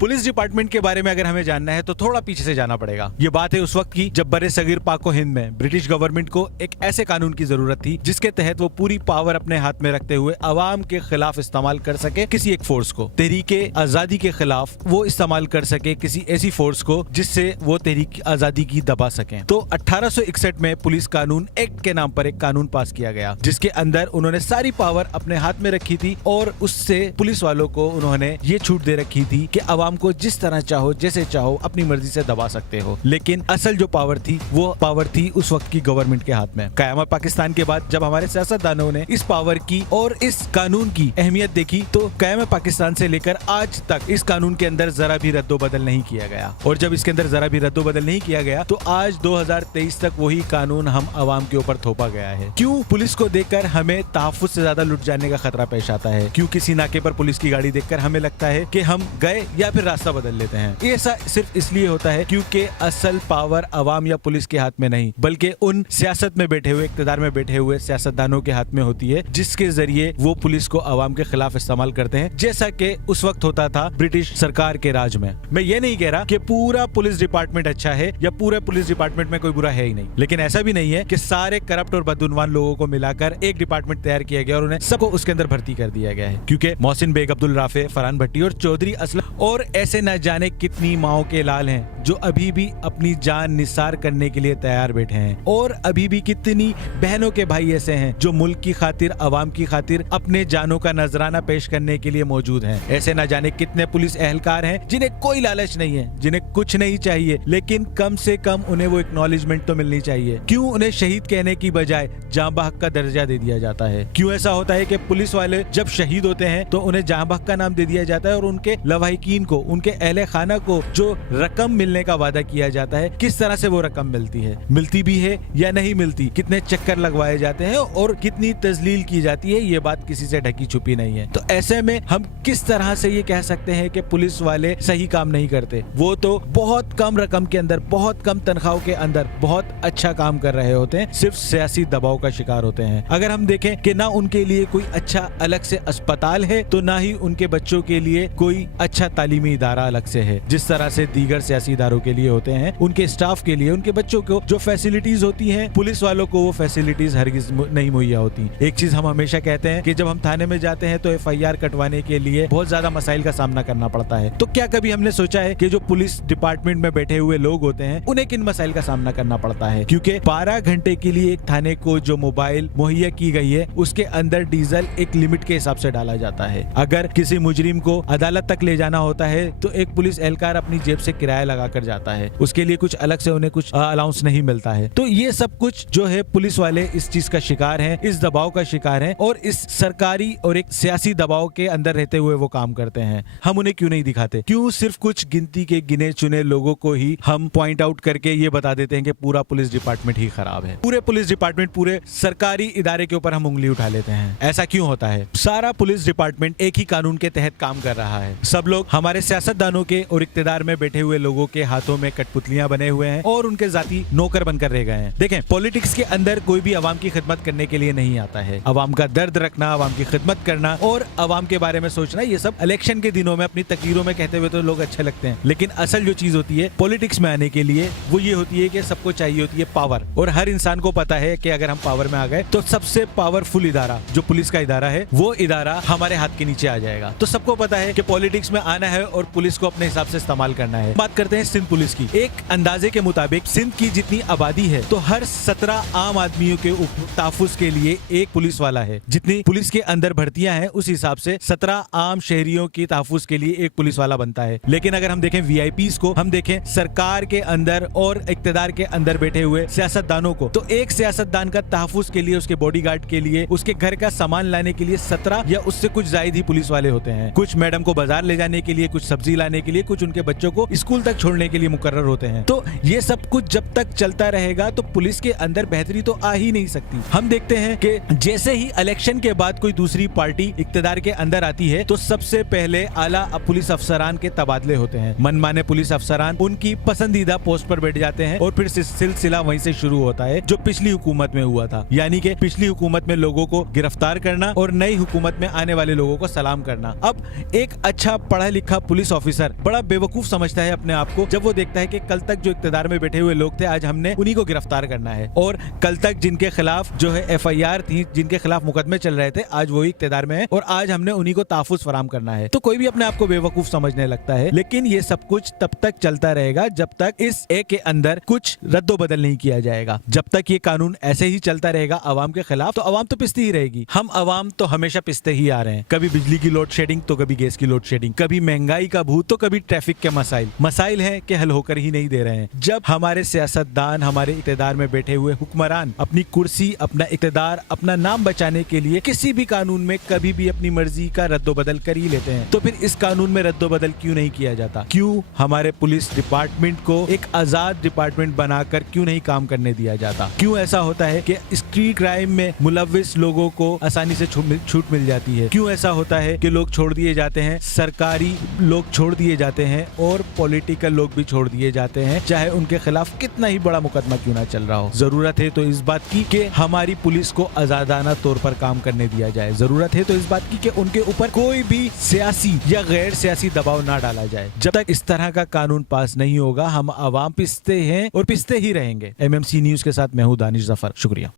पुलिस डिपार्टमेंट के बारे में अगर हमें जानना है तो थोड़ा पीछे से जाना पड़ेगा। ये बात है उस वक्त की जब बरे सगीर पाको हिंद में ब्रिटिश गवर्नमेंट को एक ऐसे कानून की जरूरत थी जिसके तहत वो पूरी पावर अपने हाथ में रखते हुए अवाम के खिलाफ इस्तेमाल कर सके किसी एक फोर्स को, तहरीके आजादी के खिलाफ वो इस्तेमाल कर सके किसी ऐसी फोर्स को जिससे वो तहरीक आजादी की दबा सके। तो 1861 में पुलिस कानून एक्ट के नाम पर एक कानून पास किया गया जिसके अंदर उन्होंने सारी पावर अपने हाथ में रखी थी और उससे पुलिस वालों को उन्होंने ये छूट दे रखी थी कि अवाम को को जिस तरह चाहो जैसे चाहो अपनी मर्जी से दबा सकते हो। लेकिन असल जो पावर थी वो पावर थी उस वक्त की गवर्नमेंट के हाथ में। क़यामत पाकिस्तान के बाद जब हमारे सियासतदानों ने इस पावर की और इस कानून की अहमियत देखी तो क़यामत पाकिस्तान से लेकर आज तक इस कानून के अंदर जरा भी रद्दोबदल नहीं किया गया। और जब इसके अंदर जरा भी रद्दोबदल नहीं किया गया तो आज 2023 तक वही कानून हम आवाम के ऊपर थोपा गया है। क्यों? पुलिस को देखकर हमें तहफ्फुज़ से ज्यादा लुट जाने का खतरा पेश आता है। क्यों? किसी नाके पर पुलिस की गाड़ी देखकर हमें लगता है कि हम गए या फिर रास्ता बदल लेते हैं। ये ऐसा सिर्फ इसलिए होता है क्योंकि असल पावर अवाम या पुलिस के हाथ में नहीं बल्कि उन सियासत में बैठे हुए, इक़्तिदार में बैठे हुए सियासतदानों के हाथ में होती है, जिसके जरिए वो पुलिस को अवाम के खिलाफ इस्तेमाल करते हैं, जैसा कि उस वक्त होता था ब्रिटिश सरकार के राज में। मैं ये नहीं कह रहा कि पूरा पुलिस डिपार्टमेंट अच्छा है या पूरे पुलिस डिपार्टमेंट में कोई बुरा है ही नहीं, लेकिन ऐसा भी नहीं है कि सारे करप्ट और बदउनवान लोगों को मिलाकर एक डिपार्टमेंट तैयार किया गया और उन्हें सबको उसके अंदर भर्ती कर दिया गया है। क्योंकि मोहसिन बेग, अब्दुल राफे, फरहान भट्टी और चौधरी असलम और ऐसे न जाने कितनी माओ के लाल हैं जो अभी भी अपनी जान निसार करने के लिए तैयार बैठे हैं, और अभी भी कितनी बहनों के भाई ऐसे हैं जो मुल्क की खातिर, अवाम की खातिर अपने जानों का नजराना पेश करने के लिए मौजूद हैं। ऐसे न जाने कितने पुलिस एहलकार हैं जिन्हें कोई लालच नहीं है, जिन्हें कुछ नहीं चाहिए, लेकिन कम से कम उन्हें वो एक्नॉलेजमेंट तो मिलनी चाहिए। क्यों उन्हें शहीद कहने की बजाय जाँ बहक का दर्जा दे दिया जाता है? क्यों ऐसा होता है कि पुलिस वाले जब शहीद होते हैं तो उन्हें जाँ बहक का नाम दे दिया जाता है और उनके लवाहिकीन को, उनके अहले खाना को जो रकम मिलने का वादा किया जाता है, किस तरह से वो रकम मिलती है, मिलती भी है या नहीं मिलती, कितने चक्कर लगवाए जाते हैं और कितनी तजलील की जाती है, ये बात किसी से ढकी छुपी नहीं है। तो ऐसे में हम किस तरह से ये कह सकते हैं कि पुलिस वाले सही काम नहीं करते? वो तो बहुत कम रकम के अंदर, बहुत कम तनख्वाहों के अंदर बहुत अच्छा काम कर रहे होते हैं, सिर्फ सियासी दबाव का शिकार होते हैं। अगर हम देखें कि ना उनके लिए कोई अच्छा अलग से अस्पताल है तो ना ही उनके बच्चों के लिए कोई अच्छा तालीमी इदारा अलग से है, जिस तरह से दीगर सियासी इदारों के लिए होते हैं, उनके स्टाफ के लिए, उनके बच्चों को जो फैसिलिटीज होती हैं, पुलिस वालों को वो फैसिलिटीज हरगिज नहीं मुहैया होती। एक चीज हम हमेशा कहते हैं कि जब हम थाने में जाते हैं तो FIR कटवाने के लिए बहुत ज्यादा मसाइल का सामना करना पड़ता है। तो क्या कभी हमने सोचा है कि जो पुलिस डिपार्टमेंट में बैठे हुए लोग होते हैं उन्हें किन मसाइल का सामना करना पड़ता है? क्योंकि 12 घंटे के लिए एक थाने को जो मोबाइल मुहैया की गई है उसके अंदर डीजल एक लिमिट के हिसाब से डाला जाता है। अगर किसी मुजरिम को अदालत तक ले जाना होता है तो एक पुलिस एहलकार अपनी जेब से किराया लगा कर जाता है, उसके लिए कुछ अलग से उन्हें कुछ अलाउंस नहीं मिलता है। तो ये सब कुछ जो है पुलिस वाले इस चीज का शिकार हैं, इस दबाव का शिकार हैं और इस सरकारी और एक सियासी दबाव के अंदर रहते हुए वो काम करते हैं। हम उन्हें क्यों नहीं दिखाते? क्यों सिर्फ कुछ गिनती के गिने चुने लोगों को ही हम पॉइंट आउट करके ये बता देते हैं कि पूरा पुलिस डिपार्टमेंट ही खराब है, पूरे पुलिस डिपार्टमेंट, पूरे सरकारी इदारे के ऊपर हम उंगली उठा लेते हैं? ऐसा क्यों होता है? सारा पुलिस डिपार्टमेंट एक ही कानून के तहत काम कर रहा है। सब लोग हमारे सियासतदानों के और इक्तिदार में बैठे हुए लोगों के हाथों में कठपुतलियां बने हुए हैं और उनके जाती नौकर बनकर रह गए हैं। देखें, पॉलिटिक्स के अंदर कोई भी अवाम की खिदमत करने के लिए नहीं आता है। अवाम का दर्द रखना, अवाम की खिदमत करना और अवाम के बारे में सोचना, ये सब इलेक्शन के दिनों में अपनी तकरीरों में कहते हुए तो लोग अच्छे लगते हैं, लेकिन असल जो चीज होती है पॉलिटिक्स में आने के लिए वो ये होती है कि सबको चाहिए होती है पावर। और हर इंसान को पता है कि अगर हम पावर में आ गए तो सबसे पावरफुल इदारा जो पुलिस का इदारा है वो इदारा हमारे हाथ के नीचे आ जाएगा। तो सबको पता है कि पॉलिटिक्स में आना है और पुलिस को अपने हिसाब से इस्तेमाल करना है। बात करते हैं सिंध पुलिस की। एक अंदाजे के मुताबिक सिंध की जितनी आबादी है तो हर 17 आम आदमियों के तहफ्फुज़ के लिए एक पुलिस वाला है। जितनी पुलिस के अंदर भर्तियां हैं उस हिसाब से 17 आम शहरियों की तहफ्फुज़ के लिए एक पुलिस वाला बनता है। लेकिन अगर हम देखें VIPs को, हम देखें सरकार के अंदर और इक्तिदार के अंदर बैठे हुए सियासतदानों को, तो एक सियासतदान का तहफ्फुज़ के लिए, उसके बॉडीगार्ड के लिए, उसके घर का सामान लाने के लिए 17 या उससे कुछ ज्यादा ही पुलिस वाले होते हैं। कुछ मैडम को बाजार ले जाने के लिए, कुछ सब्जी लाने के लिए, कुछ उनके बच्चों को स्कूल तक छोड़ने के लिए मुकर्रर होते हैं। तो ये सब कुछ जब तक चलता रहेगा तो पुलिस के अंदर बेहतरी तो आ ही नहीं सकती। हम देखते हैं कि जैसे ही इलेक्शन के बाद कोई दूसरी पार्टी इक्तिदार के अंदर आती है तो सबसे पहले आला पुलिस अफसरान के तबादले होते हैं। मनमाने पुलिस अफसरान उनकी पसंदीदा पोस्ट पर बैठ जाते हैं और फिर सिलसिला वहीं से शुरू होता है जो पिछली हुकूमत में हुआ था। यानी कि पिछली हुकूमत में लोगों को गिरफ्तार करना और नई हुकूमत में आने वाले लोगों को सलाम करना। अब एक अच्छा पढ़ा लिखा पुलिस ऑफिसर बड़ा बेवकूफ समझता है अपने आप को जब वो देखता है कि कल तक जो इक्तदार में बैठे हुए लोग थे आज हमने उन्हीं को गिरफ्तार करना है, और कल तक जिनके खिलाफ जो है FIR थी, जिनके खिलाफ मुकदमे चल रहे थे, आज वही इक्तदार में है और आज हमने उन्हीं को तहफ्फुज़ फराहम करना है, तो कोई भी अपने आप को बेवकूफ समझने लगता है। लेकिन ये सब कुछ तब तक चलता रहेगा जब तक इस ए के अंदर कुछ रद्दोबदल नहीं किया जाएगा। जब तक ये कानून ऐसे ही चलता रहेगा अवाम के खिलाफ, तो अवाम तो पिसती ही रहेगी। हम अवाम तो हमेशा पिसते ही आ रहे हैं, कभी बिजली की लोड शेडिंग तो कभी गैस की लोड शेडिंग, कभी महंगाई का भूत तो कभी ट्रैफिक के मसाइल हैं कि हल होकर ही नहीं दे रहे हैं। जब हमारे सियासतदान, हमारे इक़्तिदार में बैठे हुए हुक्मरान अपनी कुर्सी, अपना इक़्तिदार, अपना नाम बचाने के लिए किसी भी कानून में कभी भी अपनी मर्जी का रद्दोबदल कर ही लेते हैं, तो फिर इस कानून में रद्दोबदल क्यों नहीं किया जाता? क्यों हमारे पुलिस डिपार्टमेंट को एक आजाद डिपार्टमेंट बनाकर क्यों नहीं काम करने दिया जाता? क्यों ऐसा होता है कि स्ट्रीट क्राइम में मुलव्विस लोगों को आसानी से छूट मिल जाती है? क्यों ऐसा होता है कि लोग छोड़ दिए जाते हैं, सरकारी लोग छोड़ दिए जाते हैं और पॉलिटिकल लोग भी छोड़ दिए जाते हैं, चाहे उनके खिलाफ कितना ही बड़ा मुकदमा क्यों ना चल रहा हो? जरूरत है तो इस बात की कि हमारी पुलिस को आजादाना तौर पर काम करने दिया जाए। जरूरत है तो इस बात की कि उनके ऊपर कोई भी सियासी या गैर सियासी दबाव ना डाला जाए। जब तक इस तरह का कानून पास नहीं होगा हम आवाम पिसते हैं और पिसते ही रहेंगे। MMC न्यूज के साथ मैं हूं दानिश जफर, शुक्रिया।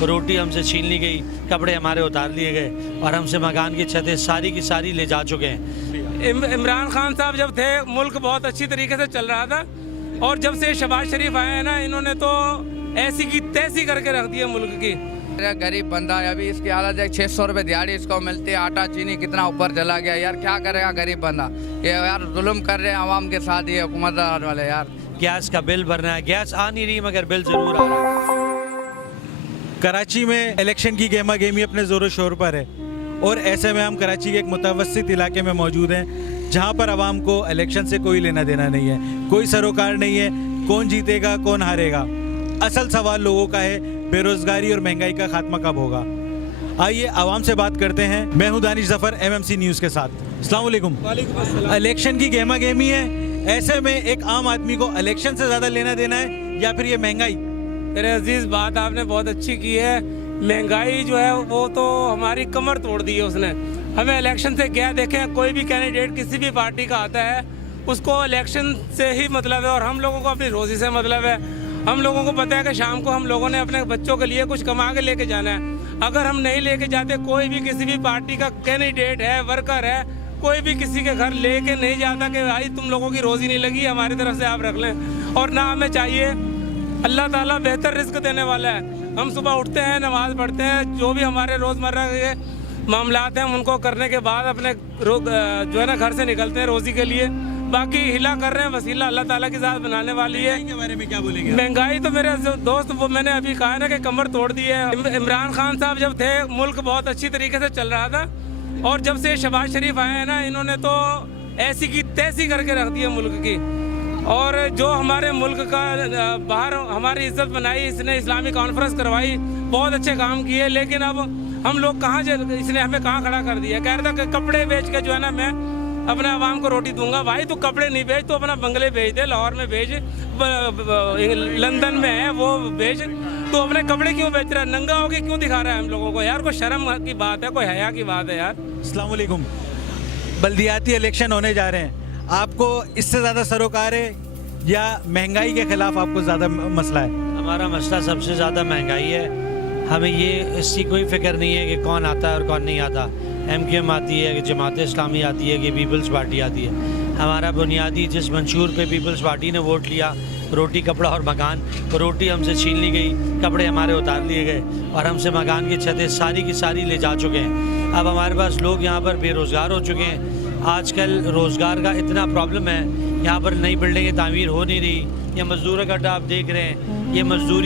रोटी हमसे छीन ली गई, कपड़े हमारे उतार लिए गए और हमसे मकान की छतें सारी की सारी ले जा चुके हैं। इमरान खान साहब जब थे मुल्क बहुत अच्छी तरीके से चल रहा था, और जब से शहबाज शरीफ आए हैं ना, इन्होंने तो ऐसी की तैसी करके रख दी है मुल्क की। गरीब बंदा है, अभी इसकी हालत है 600 रुपये दिहाड़ी इसको मिलती है, आटा चीनी कितना ऊपर चला गया यार, क्या करेगा गरीब बंदा? ये यार जुल्म कर रहे हैं आवाम के साथ ये हुकूमतदार वाले यार। गैस का बिल भरना है, गैस आ नहीं रही मगर बिल जरूर आ रहा है। कराची में इलेक्शन की गेमा गेमी अपने जोरों शोर पर है, और ऐसे में हम कराची के एक मुतवस्सित इलाके में मौजूद हैं जहां पर आवाम को इलेक्शन से कोई लेना देना नहीं है, कोई सरोकार नहीं है, कौन जीतेगा कौन हारेगा। असल सवाल लोगों का है बेरोजगारी और महंगाई का खात्मा कब होगा। आइए आवाम से बात करते हैं। मैं हूं दानिश जफर, MMC न्यूज़ के साथ। अस्सलाम वालेकुम। इलेक्शन की गेमा गेमी है, ऐसे में एक आम आदमी को इलेक्शन से ज़्यादा लेना देना है या फिर ये महंगाई? मेरे अजीज, बात आपने बहुत अच्छी की है। महंगाई जो है वो तो हमारी कमर तोड़ दी है उसने। हमें इलेक्शन से क्या देखें, कोई भी कैंडिडेट किसी भी पार्टी का आता है उसको इलेक्शन से ही मतलब है, और हम लोगों को अपनी रोजी से मतलब है। हम लोगों को पता है कि शाम को हम लोगों ने अपने बच्चों के लिए कुछ कमा के लेके जाना है। अगर हम नहीं लेके जाते, कोई भी किसी भी पार्टी का कैंडिडेट है, वर्कर है, कोई भी किसी के घर लेके नहीं जाता कि भाई तुम लोगों की रोजी नहीं लगी, हमारी तरफ से आप रख लें। और ना हमें चाहिए, अल्लाह ताला बेहतर रिस्क देने वाला है। हम सुबह उठते हैं, नमाज़ पढ़ते हैं, जो भी हमारे रोज़मर्रा के मामलात हैं उनको करने के बाद अपने जो है ना घर से निकलते हैं रोज़ी के लिए। बाकी हिला कर रहे हैं, वसीला अल्लाह ताला की ज़ात बनाने वाली है। के बारे में क्या बोलेंगे? महंगाई तो मेरे दोस्त, वो मैंने अभी कहा ना कि कमर तोड़ दी है। इमरान खान साहब जब थे मुल्क बहुत अच्छी तरीके से चल रहा था, और जब से शहबाज शरीफ आए हैं ना, इन्होंने तो ऐसी की तैसी करके रख दी है मुल्क की। और जो हमारे मुल्क का बाहर हमारी इज्जत बनाई, इसने इस्लामी कॉन्फ्रेंस करवाई, बहुत अच्छे काम किए, लेकिन अब हम लोग कहाँ, इसने हमें कहाँ खड़ा कर दिया। कह रहा था कि कपड़े बेच के जो है ना मैं अपने आवाम को रोटी दूंगा। भाई तू कपड़े नहीं बेच, तो अपना बंगले बेच दे, लाहौर में बेच, लंदन में है वो बेच, तो अपने कपड़े क्यों बेच रहा है? नंगा होके क्यों दिखा रहा है हम लोगों को? यार कोई शर्म की बात है, कोई हया की बात है यार। अस्सलाम वालेकुम। बल्दियाती इलेक्शन होने जा रहे हैं, आपको इससे ज़्यादा सरोकार है या महंगाई के खिलाफ आपको ज़्यादा मसला है? हमारा मसला सबसे ज़्यादा महंगाई है। हमें ये इसकी कोई फिक्र नहीं है कि कौन आता है और कौन नहीं आता। MQM आती है कि जमात इस्लामी आती है कि पीपल्स पार्टी आती है। हमारा बुनियादी जिस मंशूर पे पीपल्स पार्टी ने वोट लिया, रोटी कपड़ा और मकान, रोटी हमसे छीन ली गई, कपड़े हमारे उतार लिए गए और हमसे मकान की छतें सारी की सारी ले जा चुके हैं। अब हमारे पास लोग यहाँ पर बेरोज़गार हो चुके हैं। आजकल रोज़गार का इतना प्रॉब्लम है, यहाँ पर नई बिल्डिंगें तामीर हो नहीं रही। ये मज़दूर का अड्डा आप देख रहे हैं, ये मज़दूर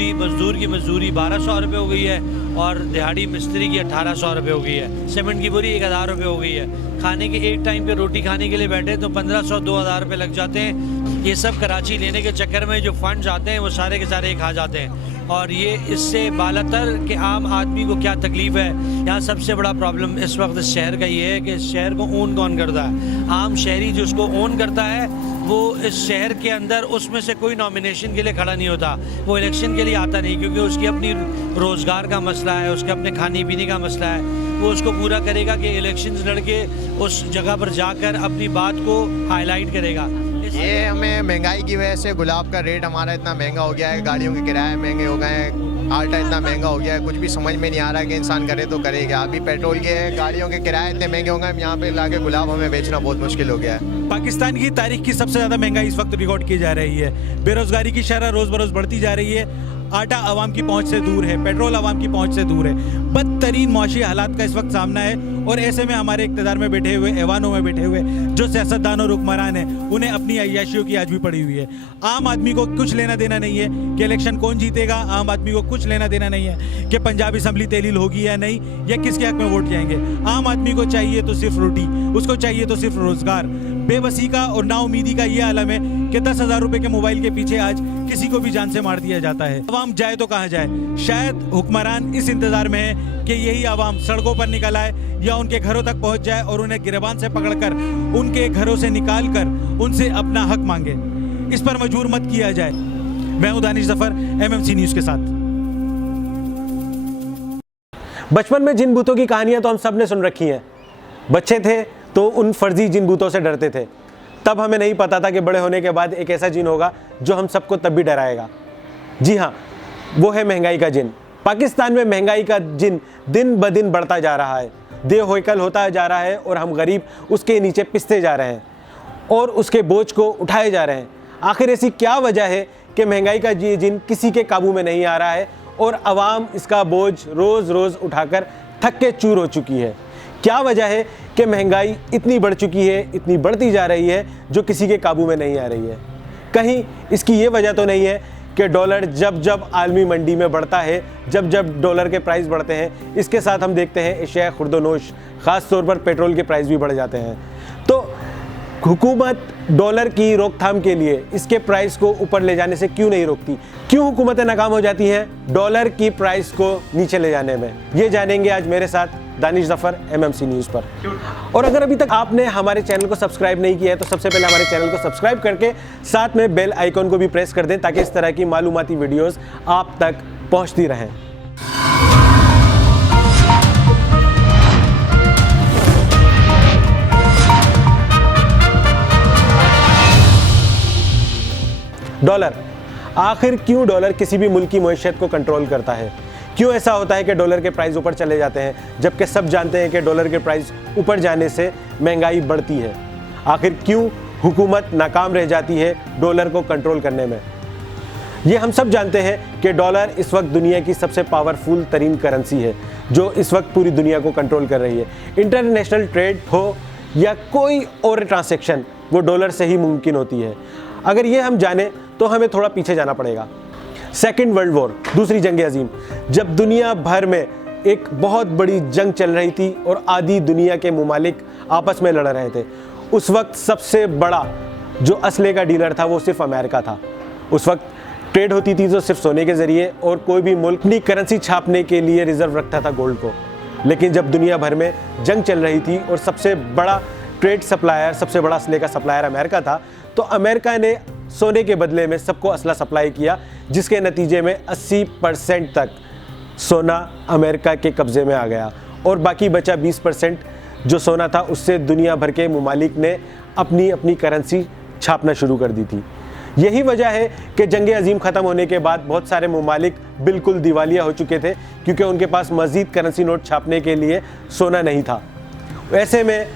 की मज़दूरी 1200 रुपये हो गई है और दिहाड़ी मिस्त्री की 1800 रुपये हो गई है। सीमेंट की बोरी 1000 रुपये हो गई है। खाने के एक टाइम पे रोटी खाने के लिए बैठे तो 1500-2000 रुपये लग जाते हैं। ये सब कराची लेने के चक्कर में जो फंड्स आते हैं वो सारे के सारे खा जाते हैं। और ये इससे बालातर के आम आदमी को क्या तकलीफ है। यहाँ सबसे बड़ा प्रॉब्लम इस वक्त इस शहर का ये है कि इस शहर को ओन कौन करता है। आम शहरी जो उसको ओन करता है वो इस शहर के अंदर उसमें से कोई नॉमिनेशन के लिए खड़ा नहीं होता, वो इलेक्शन के लिए आता नहीं, क्योंकि उसकी अपनी रोज़गार का मसला है, उसके अपने खाने पीने का मसला है। वो उसको पूरा करेगा कि इलेक्शंस लड़के उस जगह पर जाकर अपनी बात को हाईलाइट करेगा। ये हमें महंगाई की वजह से गुलाब का रेट हमारा इतना महंगा हो गया है, गाड़ियों के किराए महंगे हो गए हैं, आटा इतना महंगा हो गया है, कुछ भी समझ में नहीं आ रहा है कि इंसान करे तो करे क्या। अभी पेट्रोल के गाड़ियों के किराए इतने महंगे हो गए, यहाँ पे लाके गुलाब हमें बेचना बहुत मुश्किल हो गया है। पाकिस्तान की तारीख की सबसे ज़्यादा महंगाई इस वक्त रिकॉर्ड की जा रही है। बेरोजगारी की शरह रोज़ बरोज़ बढ़ती जा रही है। आटा आवाम की पहुंच से दूर है, पेट्रोल आवाम की पहुंच से दूर है। बदतरीन मौशी हालात का इस वक्त सामना है और ऐसे में हमारे इक़्तिदार में बैठे हुए, ऐवानों में बैठे हुए जो सियासतदान और हुक्मरान हैं, उन्हें अपनी अय्याशियों की आज भी पड़ी हुई है। आम आदमी को कुछ लेना देना नहीं है कि इलेक्शन कौन जीतेगा। आम आदमी को कुछ लेना देना नहीं है कि पंजाब असम्बली तहलील होगी या नहीं, या किसके हक में वोट जाएंगे। आम आदमी को चाहिए तो सिर्फ रोटी, उसको चाहिए तो सिर्फ रोज़गार। बेबसी का और नाउमीदी का ये आलम है कि 10,000 रुपए के मोबाइल के पीछे आज किसी को भी जान से मार दिया जाता है। अवाम जाए तो कहाँ जाए। शायद हुक्मरान इस इंतजार में है कि यही अवाम सड़कों पर निकल आए या उनके घरों तक पहुंच जाए और उन्हें गिरबान से पकड़कर उनके घरों से निकाल कर उनसे अपना हक मांगे। इस पर मजबूर मत किया जाए। मैं हूं दानिश जफर, MMC न्यूज़ के साथ। बचपन में जिन भूतों की कहानियां तो हम सब ने सुन रखी हैं। बच्चे थे तो उन फर्जी जिन भूतों से डरते थे। तब हमें नहीं पता था कि बड़े होने के बाद एक ऐसा जिन होगा जो हम सबको तब भी डराएगा। जी हाँ, वो है महंगाई का जिन। पाकिस्तान में महंगाई का जिन दिन ब दिन बढ़ता जा रहा है, देहोइकल होता जा रहा है और हम गरीब उसके नीचे पिसते जा रहे हैं और उसके बोझ को उठाए जा रहे हैं। आखिर ऐसी क्या वजह है कि महंगाई का ये जिन किसी के काबू में नहीं आ रहा है और आवाम इसका बोझ रोज़ रोज़ उठाकर थक के चूर हो चुकी है? क्या वजह है कि महंगाई इतनी बढ़ चुकी है, इतनी बढ़ती जा रही है जो किसी के काबू में नहीं आ रही है? कहीं इसकी ये वजह तो नहीं है कि डॉलर जब जब आलमी मंडी में बढ़ता है, जब जब डॉलर के प्राइस बढ़ते हैं, इसके साथ हम देखते हैं एशिया खुर्दोनोश, ख़ास तौर पर पेट्रोल के प्राइस भी बढ़ जाते हैं। तो हुकूमत डॉलर की रोकथाम के लिए इसके प्राइस को ऊपर ले जाने से क्यों नहीं रोकती? क्यों हुकूमतें नाकाम हो जाती हैं डॉलर की प्राइस को नीचे ले जाने में? ये जानेंगे आज मेरे साथ दानिश जफर, MMC न्यूज़ पर। और अगर अभी तक आपने हमारे चैनल को सब्सक्राइब नहीं किया है तो सबसे पहले हमारे चैनल को सब्सक्राइब करके साथ में बेल आइकॉन को भी प्रेस कर दें ताकि इस तरह की मालूमाती वीडियोस आप तक पहुंचती रहें। डॉलर, आखिर क्यों डॉलर किसी भी मुल्क की मईशत को कंट्रोल करता है? क्यों ऐसा होता है कि डॉलर के प्राइस ऊपर चले जाते हैं जबकि सब जानते हैं कि डॉलर के प्राइस ऊपर जाने से महंगाई बढ़ती है? आखिर क्यों हुकूमत नाकाम रह जाती है डॉलर को कंट्रोल करने में? ये हम सब जानते हैं कि डॉलर इस वक्त दुनिया की सबसे पावरफुल तरीन करेंसी है जो इस वक्त पूरी दुनिया को कंट्रोल कर रही है। इंटरनेशनल ट्रेड हो या कोई और ट्रांसैक्शन, वो डॉलर से ही मुमकिन होती है। अगर ये हम जाने तो हमें थोड़ा पीछे जाना पड़ेगा। सेकेंड वर्ल्ड वॉर, दूसरी जंग अजीम, जब दुनिया भर में एक बहुत बड़ी जंग चल रही थी और आधी दुनिया के मुमालिक आपस में लड़ रहे थे, उस वक्त सबसे बड़ा जो असले का डीलर था वो सिर्फ अमेरिका था। उस वक्त ट्रेड होती थी तो सिर्फ सोने के ज़रिए और कोई भी मुल्क अपनी करेंसी छापने के लिए रिजर्व रखता था गोल्ड को। लेकिन जब दुनिया भर में जंग चल रही थी और सबसे बड़ा ट्रेड सप्लायर, सबसे बड़ा असले का सप्लायर अमेरिका था, तो अमेरिका ने सोने के बदले में सबको असला सप्लाई किया, जिसके नतीजे में 80% तक सोना अमेरिका के कब्ज़े में आ गया और बाकी बचा 20% जो सोना था उससे दुनिया भर के मुमालिक ने अपनी अपनी करेंसी छापना शुरू कर दी थी। यही वजह है कि जंग अजीम ख़त्म होने के बाद बहुत सारे मुमालिक बिल्कुल दिवालिया हो चुके थे क्योंकि उनके पास मज़ीद करेंसी नोट छापने के लिए सोना नहीं था। ऐसे में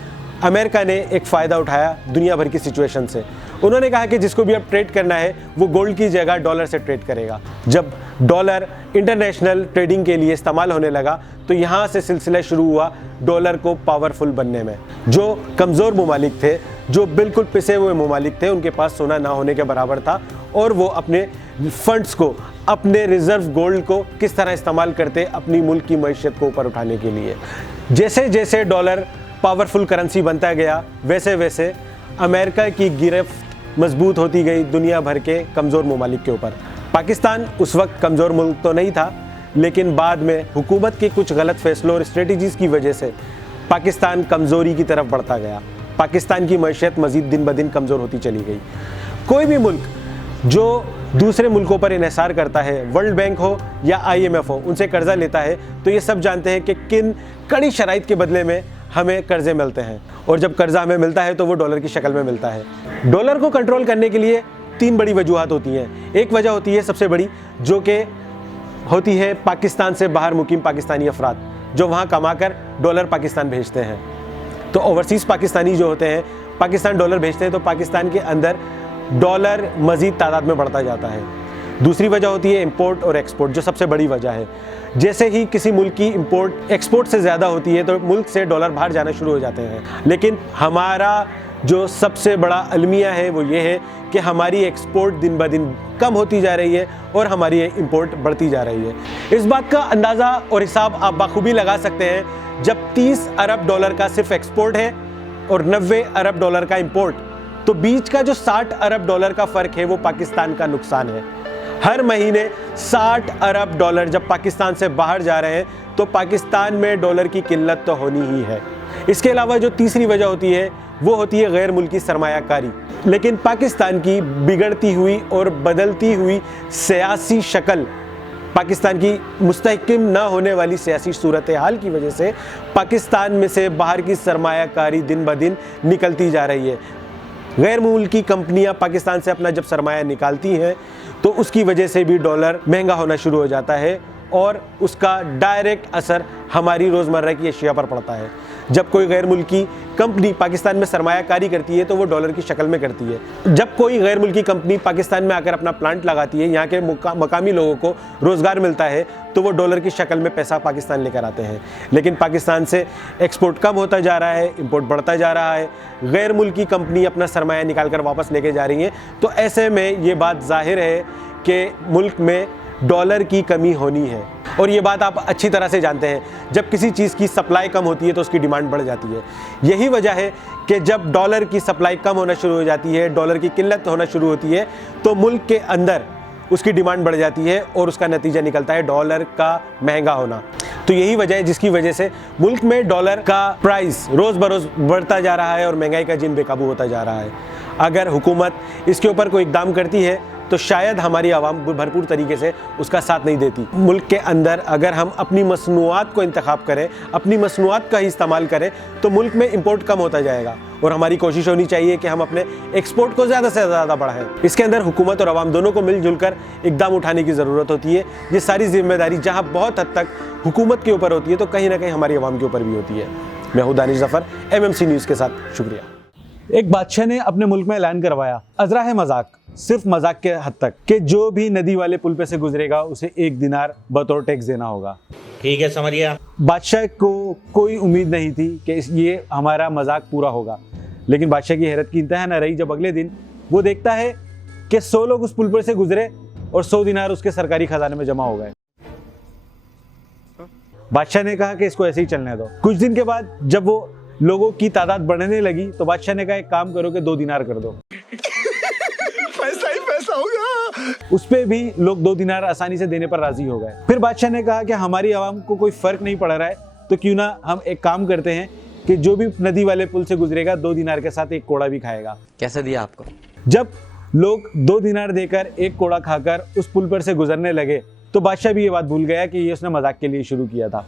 अमेरिका ने एक फ़ायदा उठाया दुनिया भर की सिचुएशन से। उन्होंने कहा कि जिसको भी अब ट्रेड करना है वो गोल्ड की जगह डॉलर से ट्रेड करेगा। जब डॉलर इंटरनेशनल ट्रेडिंग के लिए इस्तेमाल होने लगा तो यहाँ से सिलसिला शुरू हुआ डॉलर को पावरफुल बनने में। जो कमज़ोर मुमालिक थे, जो बिल्कुल पिसे हुए मुमालिक थे, उनके पास सोना ना होने के बराबर था और वो अपने फंड्स को, अपने रिज़र्व गोल्ड को किस तरह इस्तेमाल करते अपनी मुल्क की मईशत को ऊपर उठाने के लिए। जैसे जैसे डॉलर पावरफुल करेंसी बनता गया वैसे वैसे अमेरिका की गिरफ्त मजबूत होती गई दुनिया भर के कमज़ोर मुमालिक के ऊपर। पाकिस्तान उस वक्त कमज़ोर मुल्क तो नहीं था, लेकिन बाद में हुकूमत के कुछ गलत फैसलों और स्ट्रेटजीज़ की वजह से पाकिस्तान कमज़ोरी की तरफ बढ़ता गया। पाकिस्तान की मैशियत मज़ीद दिन ब दिन कमज़ोर होती चली गई। कोई भी मुल्क जो दूसरे मुल्कों पर इन्हिसार करता है, वर्ल्ड बैंक हो या IMF हो, उनसे कर्जा लेता है, तो ये सब जानते हैं कि किन कड़ी शराइत के बदले में हमें कर्जे मिलते हैं, और जब कर्जा हमें मिलता है तो वो डॉलर की शक्ल में मिलता है। डॉलर को कंट्रोल करने के लिए 3 बड़ी वजूहात होती हैं। एक वजह होती है सबसे बड़ी, जो कि होती है पाकिस्तान से बाहर मुकीम पाकिस्तानी अफराद जो वहाँ कमाकर डॉलर पाकिस्तान भेजते हैं। तो ओवरसीज़ पाकिस्तानी जो होते हैं, पाकिस्तान डॉलर भेजते हैं, तो पाकिस्तान के अंदर डॉलर मज़ीद तादाद में बढ़ता जाता है। दूसरी वजह होती है इंपोर्ट और एक्सपोर्ट, जो सबसे बड़ी वजह है। जैसे ही किसी मुल्क की इंपोर्ट एक्सपोर्ट से ज़्यादा होती है तो मुल्क से डॉलर बाहर जाना शुरू हो जाते हैं। लेकिन हमारा जो सबसे बड़ा अलमिया है वो ये है कि हमारी एक्सपोर्ट दिन ब दिन कम होती जा रही है और हमारी इंपोर्ट बढ़ती जा रही है। इस बात का अंदाज़ा और हिसाब आप बाखूबी लगा सकते हैं जब 30 अरब डॉलर का सिर्फ एक्सपोर्ट है और 90 अरब डॉलर का इंपोर्ट, तो बीच का जो 60 अरब डॉलर का फ़र्क है वो पाकिस्तान का नुकसान है। हर महीने 60 अरब डॉलर जब पाकिस्तान से बाहर जा रहे हैं तो पाकिस्तान में डॉलर की किल्लत तो होनी ही है। इसके अलावा जो तीसरी वजह होती है वो होती है गैर मुल्की सरमायाकारी। लेकिन पाकिस्तान की बिगड़ती हुई और बदलती हुई सियासी शक्ल, पाकिस्तान की मुस्तहकम ना होने वाली सियासी सूरत हाल की वजह से पाकिस्तान में से बाहर की सरमायाकारी दिन ब दिन निकलती जा रही है। गैर मुल्की कंपनियां पाकिस्तान से अपना जब सरमाया निकालती हैं तो उसकी वजह से भी डॉलर महंगा होना शुरू हो जाता है और उसका डायरेक्ट असर हमारी रोज़मर्रा की अशिया पर पड़ता है। जब कोई गैर मुल्की कंपनी पाकिस्तान में सरमायाकारी करती है तो वो डॉलर की शक्ल में करती है। जब कोई गैर मुल्की कंपनी पाकिस्तान में आकर अपना प्लांट लगाती है, यहाँ के मकामी लोगों को रोज़गार मिलता है, तो वो डॉलर की शक्ल में पैसा पाकिस्तान लेकर आते हैं। लेकिन पाकिस्तान से एक्सपोर्ट कम होता जा रहा है, इंपोर्ट बढ़ता जा रहा है, गैर मुल्की कंपनी अपना सरमाया निकाल कर वापस लेके जा रही हैं। तो ऐसे में ये बात ज़ाहिर है कि मुल्क में डॉलर की कमी होनी है, और ये बात आप अच्छी तरह से जानते हैं। जब किसी चीज़ की सप्लाई कम होती है तो उसकी डिमांड बढ़ जाती है। यही वजह है कि जब डॉलर की सप्लाई कम होना शुरू हो जाती है, डॉलर की किल्लत होना शुरू होती है, तो मुल्क के अंदर उसकी डिमांड बढ़ जाती है और उसका नतीजा निकलता है डॉलर का महंगा होना। तो यही वजह है जिसकी वजह से मुल्क में डॉलर का प्राइस रोज़ बरोज़ बढ़ता जा रहा है और महंगाई का जिन बेकाबू होता जा रहा है। अगर हुकूमत इसके ऊपर कोई इक़दाम करती है तो शायद हमारी आवाम भरपूर तरीके से उसका साथ नहीं देती। मुल्क के अंदर अगर हम अपनी मसनूआत को इंतखाब करें, अपनी मसनूआत का ही इस्तेमाल करें, तो मुल्क में इंपोर्ट कम होता जाएगा और हमारी कोशिश होनी चाहिए कि हम अपने एक्सपोर्ट को ज़्यादा से ज़्यादा बढ़ाएं। इसके अंदर हुकूमत और आवाम दोनों को मिलजुल कर इक़दाम उठाने की ज़रूरत होती है। ये सारी जिम्मेदारी जहाँ बहुत हद तक हुकूमत के ऊपर होती है तो कहीं ना कहीं हमारी आवाम के ऊपर भी होती है। मैं हूँ दानिश ज़फ़र, MMC न्यूज़ के साथ, शुक्रिया। एक बादशाह ने अपने मुल्क में ऐलान करवाया, अजरा है मजाक, सिर्फ मजाक के हद तक, कि जो भी नदी वाले पुल पे से गुजरेगा उसे 1 दिनार बतौर टैक्स देना होगा। ठीक है, समझ गया। बादशाह को कोई उम्मीद नहीं थी कि ये हमारा मजाक पूरा होगा, लेकिन बादशाह की हैरत की इंतहा न रही जब अगले दिन वो देखता है कि 100 लोग उस पुल पर से गुजरे और 100 दिनार उसके सरकारी खजाने में जमा हो गए। बादशाह ने कहा कि इसको ऐसे ही चलने दो। कुछ दिन के बाद जब वो लोगों की तादाद बढ़ने लगी तो बादशाह ने कहा एक काम करो कि 2 दिनार कर दो। पैसा ही पैसा होगा। उस पे भी लोग 2 दिनार आसानी से देने पर राजी हो गए। फिर बादशाह ने कहा कि हमारी आवाम को कोई फर्क नहीं पड़ रहा है, तो क्यों ना हम एक काम करते हैं कि जो भी नदी वाले पुल से गुजरेगा 2 दिनार के साथ 1 कोड़ा भी खाएगा। कैसे दिया आपको? जब लोग 2 दिनार देकर 1 कोड़ा खाकर उस पुल पर से गुजरने लगे तो बादशाह भी ये बात भूल गया कि ये उसने मजाक के लिए शुरू किया था।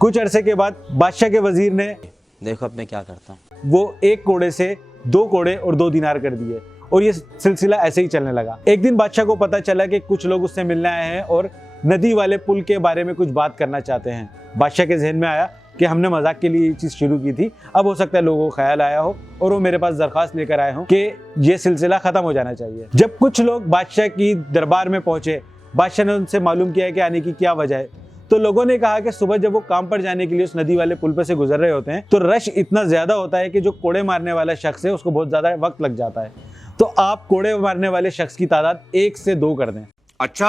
कुछ अरसे के बाद बादशाह के वजीर ने, देखो अब मैं क्या करता हूँ, वो 1 कोड़े से 2 कोड़े और 2 दिनार कर दिए और ये सिलसिला ऐसे ही चलने लगा। एक दिन बादशाह को पता चला कि कुछ लोग उससे मिलने आए हैं और नदी वाले पुल के बारे में कुछ बात करना चाहते हैं। बादशाह के जहन में आया कि हमने मजाक के लिए ये चीज़ शुरू की थी, अब हो सकता है लोगों को ख्याल आया हो और वो मेरे पास दरख्वास्त लेकर आए हों कि ये सिलसिला ख़त्म हो जाना चाहिए। जब कुछ लोग बादशाह की दरबार में पहुँचे, बादशाह ने उनसे मालूम किया कि आने की क्या वजह है। तो लोगों ने कहा कि सुबह जब वो काम पर जाने के लिए उस नदी वाले पुल पर से गुजर रहे होते हैं तो रश इतना ज़्यादा होता है कि जो कोड़े मारने वाला शख्स है उसको बहुत ज़्यादा वक्त लग जाता है, तो आप कोड़े मारने वाले शख्स की तादाद 1 से 2 कर दें। अच्छा,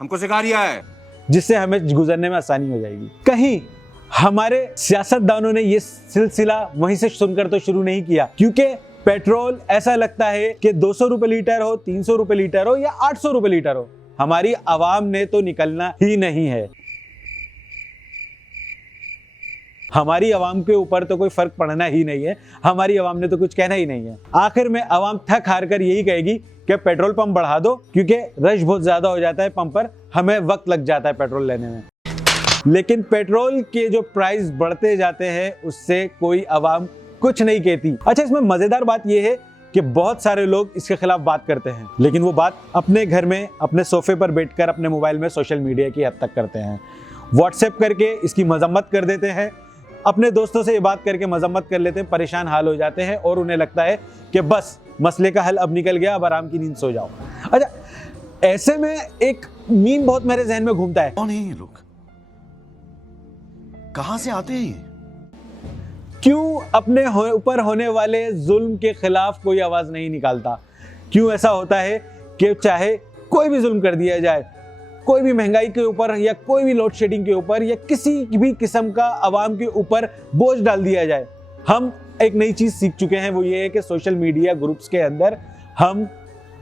हमको सिखा रिया है, जिससे हमें गुजरने में आसानी हो जाएगी। कहीं हमारे सियासतदानों ने ये सिलसिला वहीं से सुनकर तो शुरू नहीं किया, क्योंकि पेट्रोल ऐसा लगता है कि 200 रुपये लीटर हो, 300 रुपये लीटर हो या 800 रुपये लीटर हो, हमारी आवाम ने तो निकलना ही नहीं है। हमारी आवाम के ऊपर तो कोई फर्क पड़ना ही नहीं है, हमारी आवाम ने तो कुछ कहना ही नहीं है। आखिर में आवाम थक हार कर यही कहेगी कि पेट्रोल पंप बढ़ा दो, क्योंकि रश बहुत ज्यादा हो जाता है पंप पर, हमें वक्त लग जाता है पेट्रोल लेने में। लेकिन पेट्रोल के जो प्राइस बढ़ते जाते हैं उससे कोई आवाम कुछ नहीं कहती। अच्छा, इसमें मजेदार बात यह है कि बहुत सारे लोग इसके खिलाफ बात करते हैं, लेकिन वो बात अपने घर में अपने सोफे पर बैठकर अपने मोबाइल में सोशल मीडिया की हद तक करते हैं। व्हाट्सएप करके इसकी मजम्मत कर देते हैं, अपने दोस्तों से ये बात करके मजम्मत कर लेते हैं, परेशान हाल हो जाते हैं और उन्हें लगता है कि बस मसले का हल अब निकल गया, अब आराम की नींद सो जाओ। अच्छा, ऐसे में एक मीम बहुत मेरे जहन में घूमता है। कौन है ये लोग, कहां से आते हैं? क्यों अपने ऊपर होने वाले जुल्म के खिलाफ कोई आवाज नहीं निकालता? क्यों ऐसा होता है कि चाहे कोई भी जुल्म कर दिया जाए, कोई भी महंगाई के ऊपर या कोई भी लोड शेडिंग के ऊपर या किसी भी किस्म का आवाम के ऊपर बोझ डाल दिया जाए, हम एक नई चीज सीख चुके हैं, वो ये है कि सोशल मीडिया ग्रुप्स के अंदर हम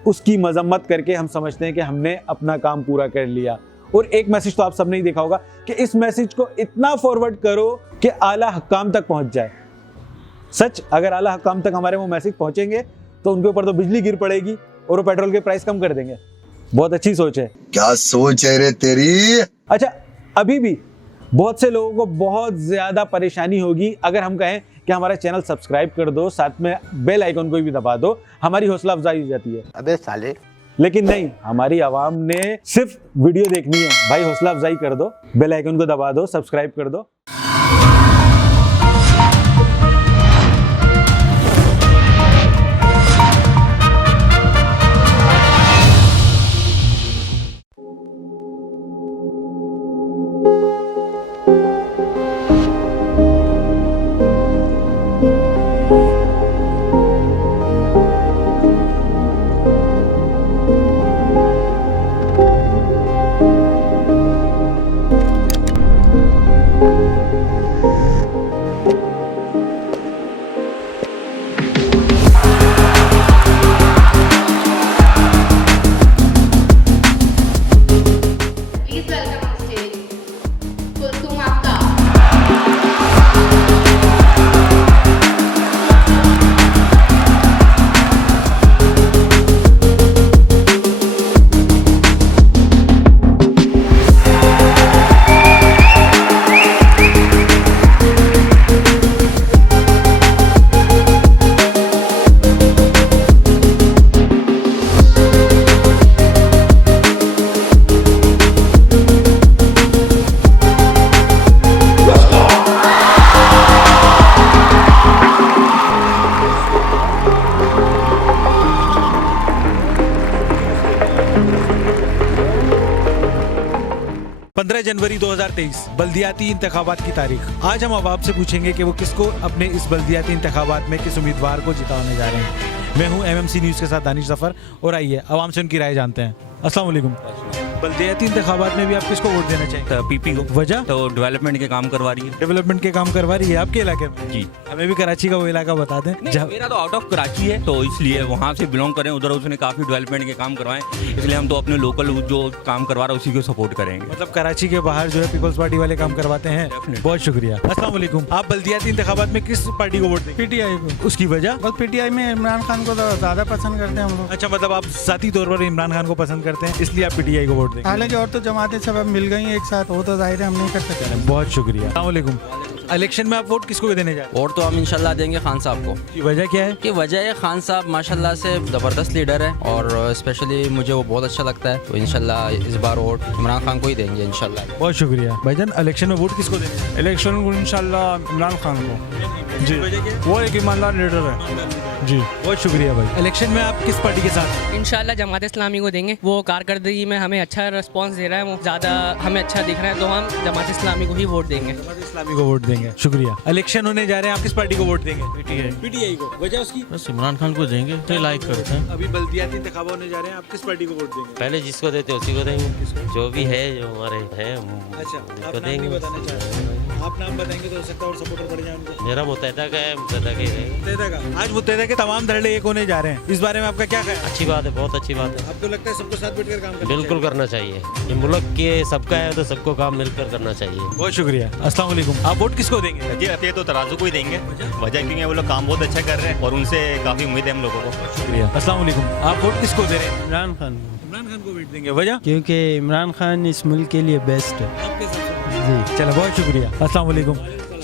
उसकी मजम्मत करके हम समझते हैं कि हमने अपना काम पूरा कर लिया। और एक मैसेज तो आप सबने ही देखा होगा कि इस मैसेज को इतना फॉरवर्ड करो कि आला हुक्काम तक पहुंच जाए। सच, अगर आला हुक्काम तक हमारे वो मैसेज पहुंचेंगे तो उनके ऊपर तो बिजली गिर पड़ेगी और वो पेट्रोल के प्राइस कम कर देंगे। बहुत अच्छी सोच है। क्या सोच है रे तेरी? अच्छा, अभी भी बहुत से लोगों को बहुत ज्यादा परेशानी होगी अगर हम कहें कि हमारा चैनल सब्सक्राइब कर दो, साथ में बेल आइकन को भी दबा दो, हमारी हौसला अफजाई हो जाती है। अबे साले, लेकिन नहीं, हमारी आवाम ने सिर्फ वीडियो देखनी है। भाई हौसला अफजाई कर दो, बेल आइकन को दबा दो, सब्सक्राइब कर दो। Please welcome on stage Kulthum Aftab. जनवरी 2023 बल्दियाती इंतखाबात की तारीख। आज हम अब आपसे पूछेंगे कि वो किसको अपने इस बल्दियाती इंतखाबात में किस उम्मीदवार को जिताने जा रहे हैं। मैं हूं एमएमसी न्यूज़ के साथ दानिश जफर और आइए आवाम से उनकी राय जानते हैं। अस्सलाम वालेकुम। बल्दियाती इंतखाबात में भी आप किसको वोट देना चाहिए? तो पीपी को। वजह? तो डेवलपमेंट के काम करवा रही है। डेवलपमेंट के काम करवा रही है आपके इलाके में? जी। हमें भी कराची का वो इलाका बता दें। मेरा तो आउट ऑफ कराची है, तो इसलिए वहाँ से बिलोंग करें, उधर उसने काफ़ी डेवलपमेंट के काम करवाएं, इसलिए हम तो अपने लोकल जो काम करवा रहा है उसी को सपोर्ट करेंगे। मतलब कराची के बाहर जो है पीपल्स पार्टी वाले काम करवाते हैं। बहुत शुक्रिया। अस्सलाम वालेकुम। आप बल्दियाती इंतखाबात में किस पार्टी को वोट देंगे? पीटीआई को। उसकी वजह? बस पीटीआई में इमरान खान को ज़्यादा पसंद करते हैं हम लोग। अच्छा, मतलब आप जाती तौर पर इमरान खान को पसंद करते हैं, इसलिए आप पीटीआई को वोट देंगे। हालांकि और तो जमातें सब अब मिल गई एक साथ, वो तो जाहिर है हम नहीं कर सकते। बहुत शुक्रिया। अस्सलाम वालेकुम। इलेक्शन में आप वोट किसको देने जा रहे हैं? वोट तो हम इंशाल्लाह देंगे खान साहब को। की वजह क्या है? कि वजह है खान साहब माशाल्लाह से ज़बरदस्त लीडर है और स्पेशली मुझे वो बहुत अच्छा लगता है, तो इंशाल्लाह इस बार वोट इमरान खान को ही देंगे इंशाल्लाह। बहुत शुक्रिया भाईजान। इलेक्शन में वोट किसको देंगे? इलेक्शन को इंशाल्लाह इमरान खान को। जी, वो एक ईमानदार लीडर है। जी, बहुत शुक्रिया भाई। इलेक्शन में आप किस पार्टी के साथ? इंशाल्लाह जमात इस्लामी को देंगे। वो कारकर्दगी में हमें अच्छा रिस्पांस दे रहा है, वो ज़्यादा हमें अच्छा दिख रहा है, तो हम जमात इस्लामी को ही वोट देंगे। जमात इस्लामी को वोट देंगे। शुक्रिया। इलेक्शन होने जा रहे हैं, आप किस पार्टी को वोट देंगे? पीटीआई को। वजह उसकी? बस इमरान खान को देंगे, तो लाइक करते हैं। अभी बल्दियाती इंतखाब होने जा रहे हैं, आप किस पार्टी को वोट देंगे? पहले जिसको देते उसी को देंगे, जो भी है जो हमारे है अच्छा, उनको आप नाम नहीं देंगे। बताना चाह रहे हैं? आप नाम बताएंगे तो हो सकता है और सपोर्टर बढ़ जाए उनको। मेरा मुतहदा का है, मुतहदा का ही रहेगा। मुत्तैदा का आज मुत्तैदा के तमाम धरने एक होने जा रहे हैं, इस बारे में आपका क्या ख्याल है? अच्छी बात है, बहुत अच्छी बात है। आपको लगता है सबको साथ बैठकर काम करना बिल्कुल करना चाहिए। ये मुल्क के सबका है तो सबको काम मिलकर करना चाहिए। बहुत शुक्रिया। अस्सलाम वालेकुम। आप वोट किसको देंगे? जी ये तो तराजू को ही देंगे, वजह क्योंकि वो लोग काम बहुत अच्छा कर रहे हैं और उनसे काफी उम्मीद है हम लोगों को। शुक्रिया। अस्सलाम वालेकुम। आप वोट किसको दे रहे हैं? इमरान खान। इमरान खान को वोट देंगे, वजह? क्योंकि इमरान खान इस मुल्क के लिए बेस्ट है। जी चलो, बहुत शुक्रिया। अस्सलाम वालेकुम।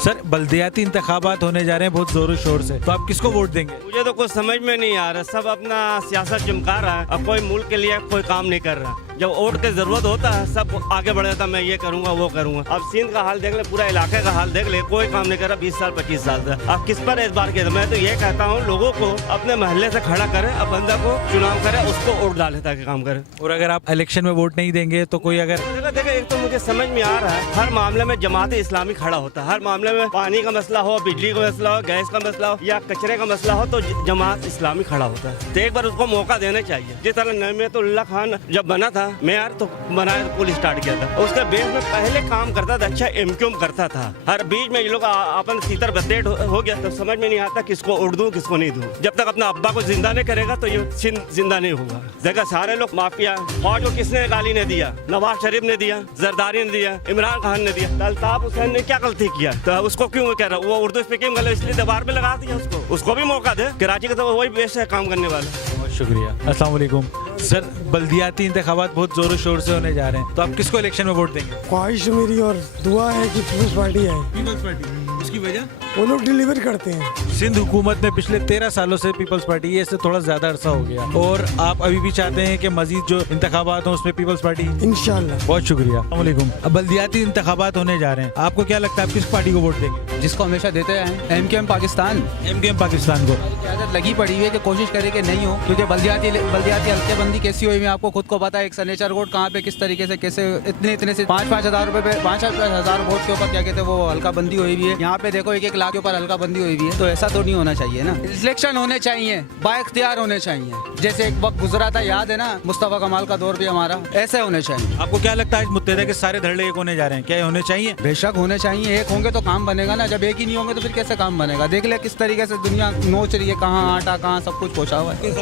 सर, बल्दियाती इंतखाबात होने जा रहे हैं बहुत जोरों शोर से, तो आप किसको वोट देंगे? मुझे तो कुछ समझ में नहीं आ रहा, सब अपना सियासत चमका रहा है, अब कोई मुल्क के लिए कोई काम नहीं कर रहा। जब वोट की जरूरत होता है सब आगे बढ़ जाता, मैं ये करूंगा वो करूंगा। अब सिंध का हाल देख ले, पूरा इलाके का हाल देख ले, कोई काम नहीं कर रहा 20 साल 25 साल से। अब किस पर इस बार के मैं तो ये कहता हूँ लोगों को अपने महल्ले से खड़ा करे, अब बंदा को चुनाव करे, उसको वोट डाले ताकि काम करे। और अगर आप इलेक्शन में वोट नहीं देंगे तो कोई अगर देखो एक तो मुझे समझ में आ रहा है, हर मामले में जमात इस्लामी खड़ा होता है। हर मामले में पानी का मसला हो, बिजली का मसला हो, गैस का मसला हो या कचरे का मसला हो तो जमात इस्लामी खड़ा होता है। तो एक बार उसको मौका देना चाहिए। जिस तरह नईमतुल्लाह खान जब बना था मेयर तो बनाया पुल स्टार्ट किया था, उसके बेस में पहले काम करता था, अच्छा एमक्यूएम करता था। हर बीच में ये लोग अपन सीतर बतेट हो गया तो समझ में नहीं आता किसको वोट दूं किसको नहीं दूं। जब तक अपना अब्बा को जिंदा नहीं करेगा तो ये सिंध जिंदा नहीं होगा। देखा सारे लोग माफिया। फौज को किसने गाली ने दिया? नवाज शरीफ ने दिया, जरदारी ने दिया, इमरान खान ने दिया। अल्ताफ हुसैन ने क्या गलती किया? तो उसको क्यों कह रहा? वो उर्दू स्पीकिंग गलत इसलिए दीवार पे लगा दिया उसको भी मौका दे। कराची का तो वही बेस है काम करने वाला। बहुत शुक्रिया। अस्सलाम वालेकुम। सर, बल्दियाती इंतखाबात बहुत जोरों शोर से होने जा रहे हैं, तो आप किसको इलेक्शन में वोट देंगे? ख्वाहिश मेरी और दुआ है कि पीपल्स पार्टी आए। पीपल्स पार्टी, उसकी वजह? वो लोग डिलीवर करते हैं। सिंध हुकूमत में पिछले 13 सालों से पीपल्स पार्टी, ये इससे थोड़ा ज्यादा अरसा हो गया, और आप अभी भी चाहते हैं कि मजीद जो इंतखाबात हो उसमें पीपल्स पार्टी? इंशाल्लाह। बहुत शुक्रिया। अस्सलाम वालेकुम। अब बल्दियाती इंतखाबात होने जा रहे हैं, आपको क्या लगता है आप किस पार्टी को वोट देंगे? जिसको हमेशा देते हैं, एमक्यूएम पाकिस्तान। एमक्यूएम पाकिस्तान को आदत लगी पड़ी है कि कोशिश करें कि नहीं हो, क्योंकि बल्दियाती हल्केबंदी कैसी हुई है आपको खुद को पता है। एक सिग्नेचर वोट कहाँ पे किस तरीके से कैसे इतने से 5-5 हज़ार रुपए पे 5-5 हज़ार वोट के ऊपर क्या कहते हैं वो हल्का बंदी हुई हुई है। यहाँ पे देखो 1-1 लाख के ऊपर हल्का बंदी हुई हुई है, तो ऐसा तो नहीं होना चाहिए ना। इलेक्शन होने चाहिए, बाइख्तियार होने चाहिए। जैसे एक वक्त गुजरा था, याद है ना, मुस्तफा कमाल का दौर भी हमारा, ऐसे होने चाहिए। आपको क्या लगता है आज मुत्तैदा के सारे धरने एक होने जा रहे हैं, क्या ये होने चाहिए? बेशक होने चाहिए, एक होंगे तो काम बनेगा ना। जब एक ही नहीं होंगे तो फिर कैसे काम बनेगा? देख ले किस तरीके से दुनिया नोच रही है, कहाँ आटा कहाँ सब कुछ पहुँचा हुआ है।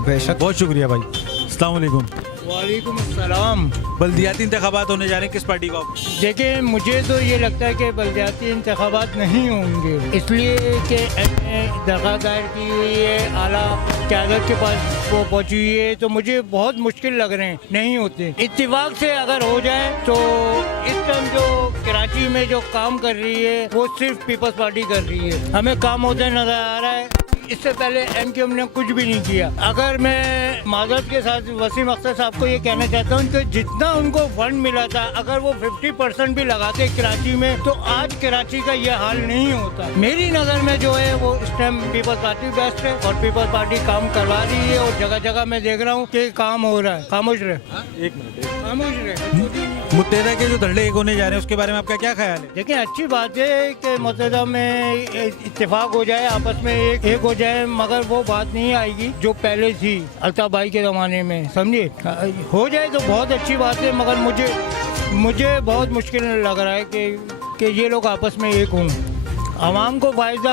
बेशक। बहुत शुक्रिया भाई। अस्सलाम वालेकुम। वालेकुम अस्सलाम। बल्दियाती इंतखाबात होने जा रहे हैं, किस पार्टी को आप? देखिए मुझे तो ये लगता है कि बल्दियाती इंतखाबात नहीं होंगे, इसलिए कि दरख्वास्त दायर की हुई है, आला क़यादत के पास वो पहुँची हुई है, तो मुझे बहुत मुश्किल लग रहे हैं, नहीं होते। इत्तेफाक से अगर हो जाए तो इस टाइम जो कराची में जो काम कर रही है वो सिर्फ पीपल्स पार्टी कर रही है, हमें काम होते नजर आ रहा है। इससे पहले एमक्यूएम ने कुछ भी नहीं किया। अगर मैं माजरत के साथ वसीम अख्तर साहब को ये कहना चाहता हूँ कि जितना उनको फंड मिला था, अगर वो 50% भी लगाते कराची में तो आज कराची का ये हाल नहीं होता। मेरी नज़र में जो है वो इस टाइम पीपल्स पार्टी बेस्ट है और पीपल्स पार्टी काम करवा रही है और जगह जगह मैं देख रहा हूँ कि काम हो रहा है। खामोश रहे, एक मिनट, खामोश रहे। मुत्तैदा के जो धरने एक होने जा रहे हैं उसके बारे में आपका क्या ख्याल है? देखिए अच्छी बात है कि मुत्तैदा में इत्तेफाक हो जाए, आपस में एक हो जाए, मगर वो बात नहीं आएगी जो पहले थी अल्ताफ भाई के ज़माने में, समझे। हो जाए तो बहुत अच्छी बात है, मगर मुझे बहुत मुश्किल लग रहा है कि ये लोग आपस में एक हों। आवाम को फ़ायदा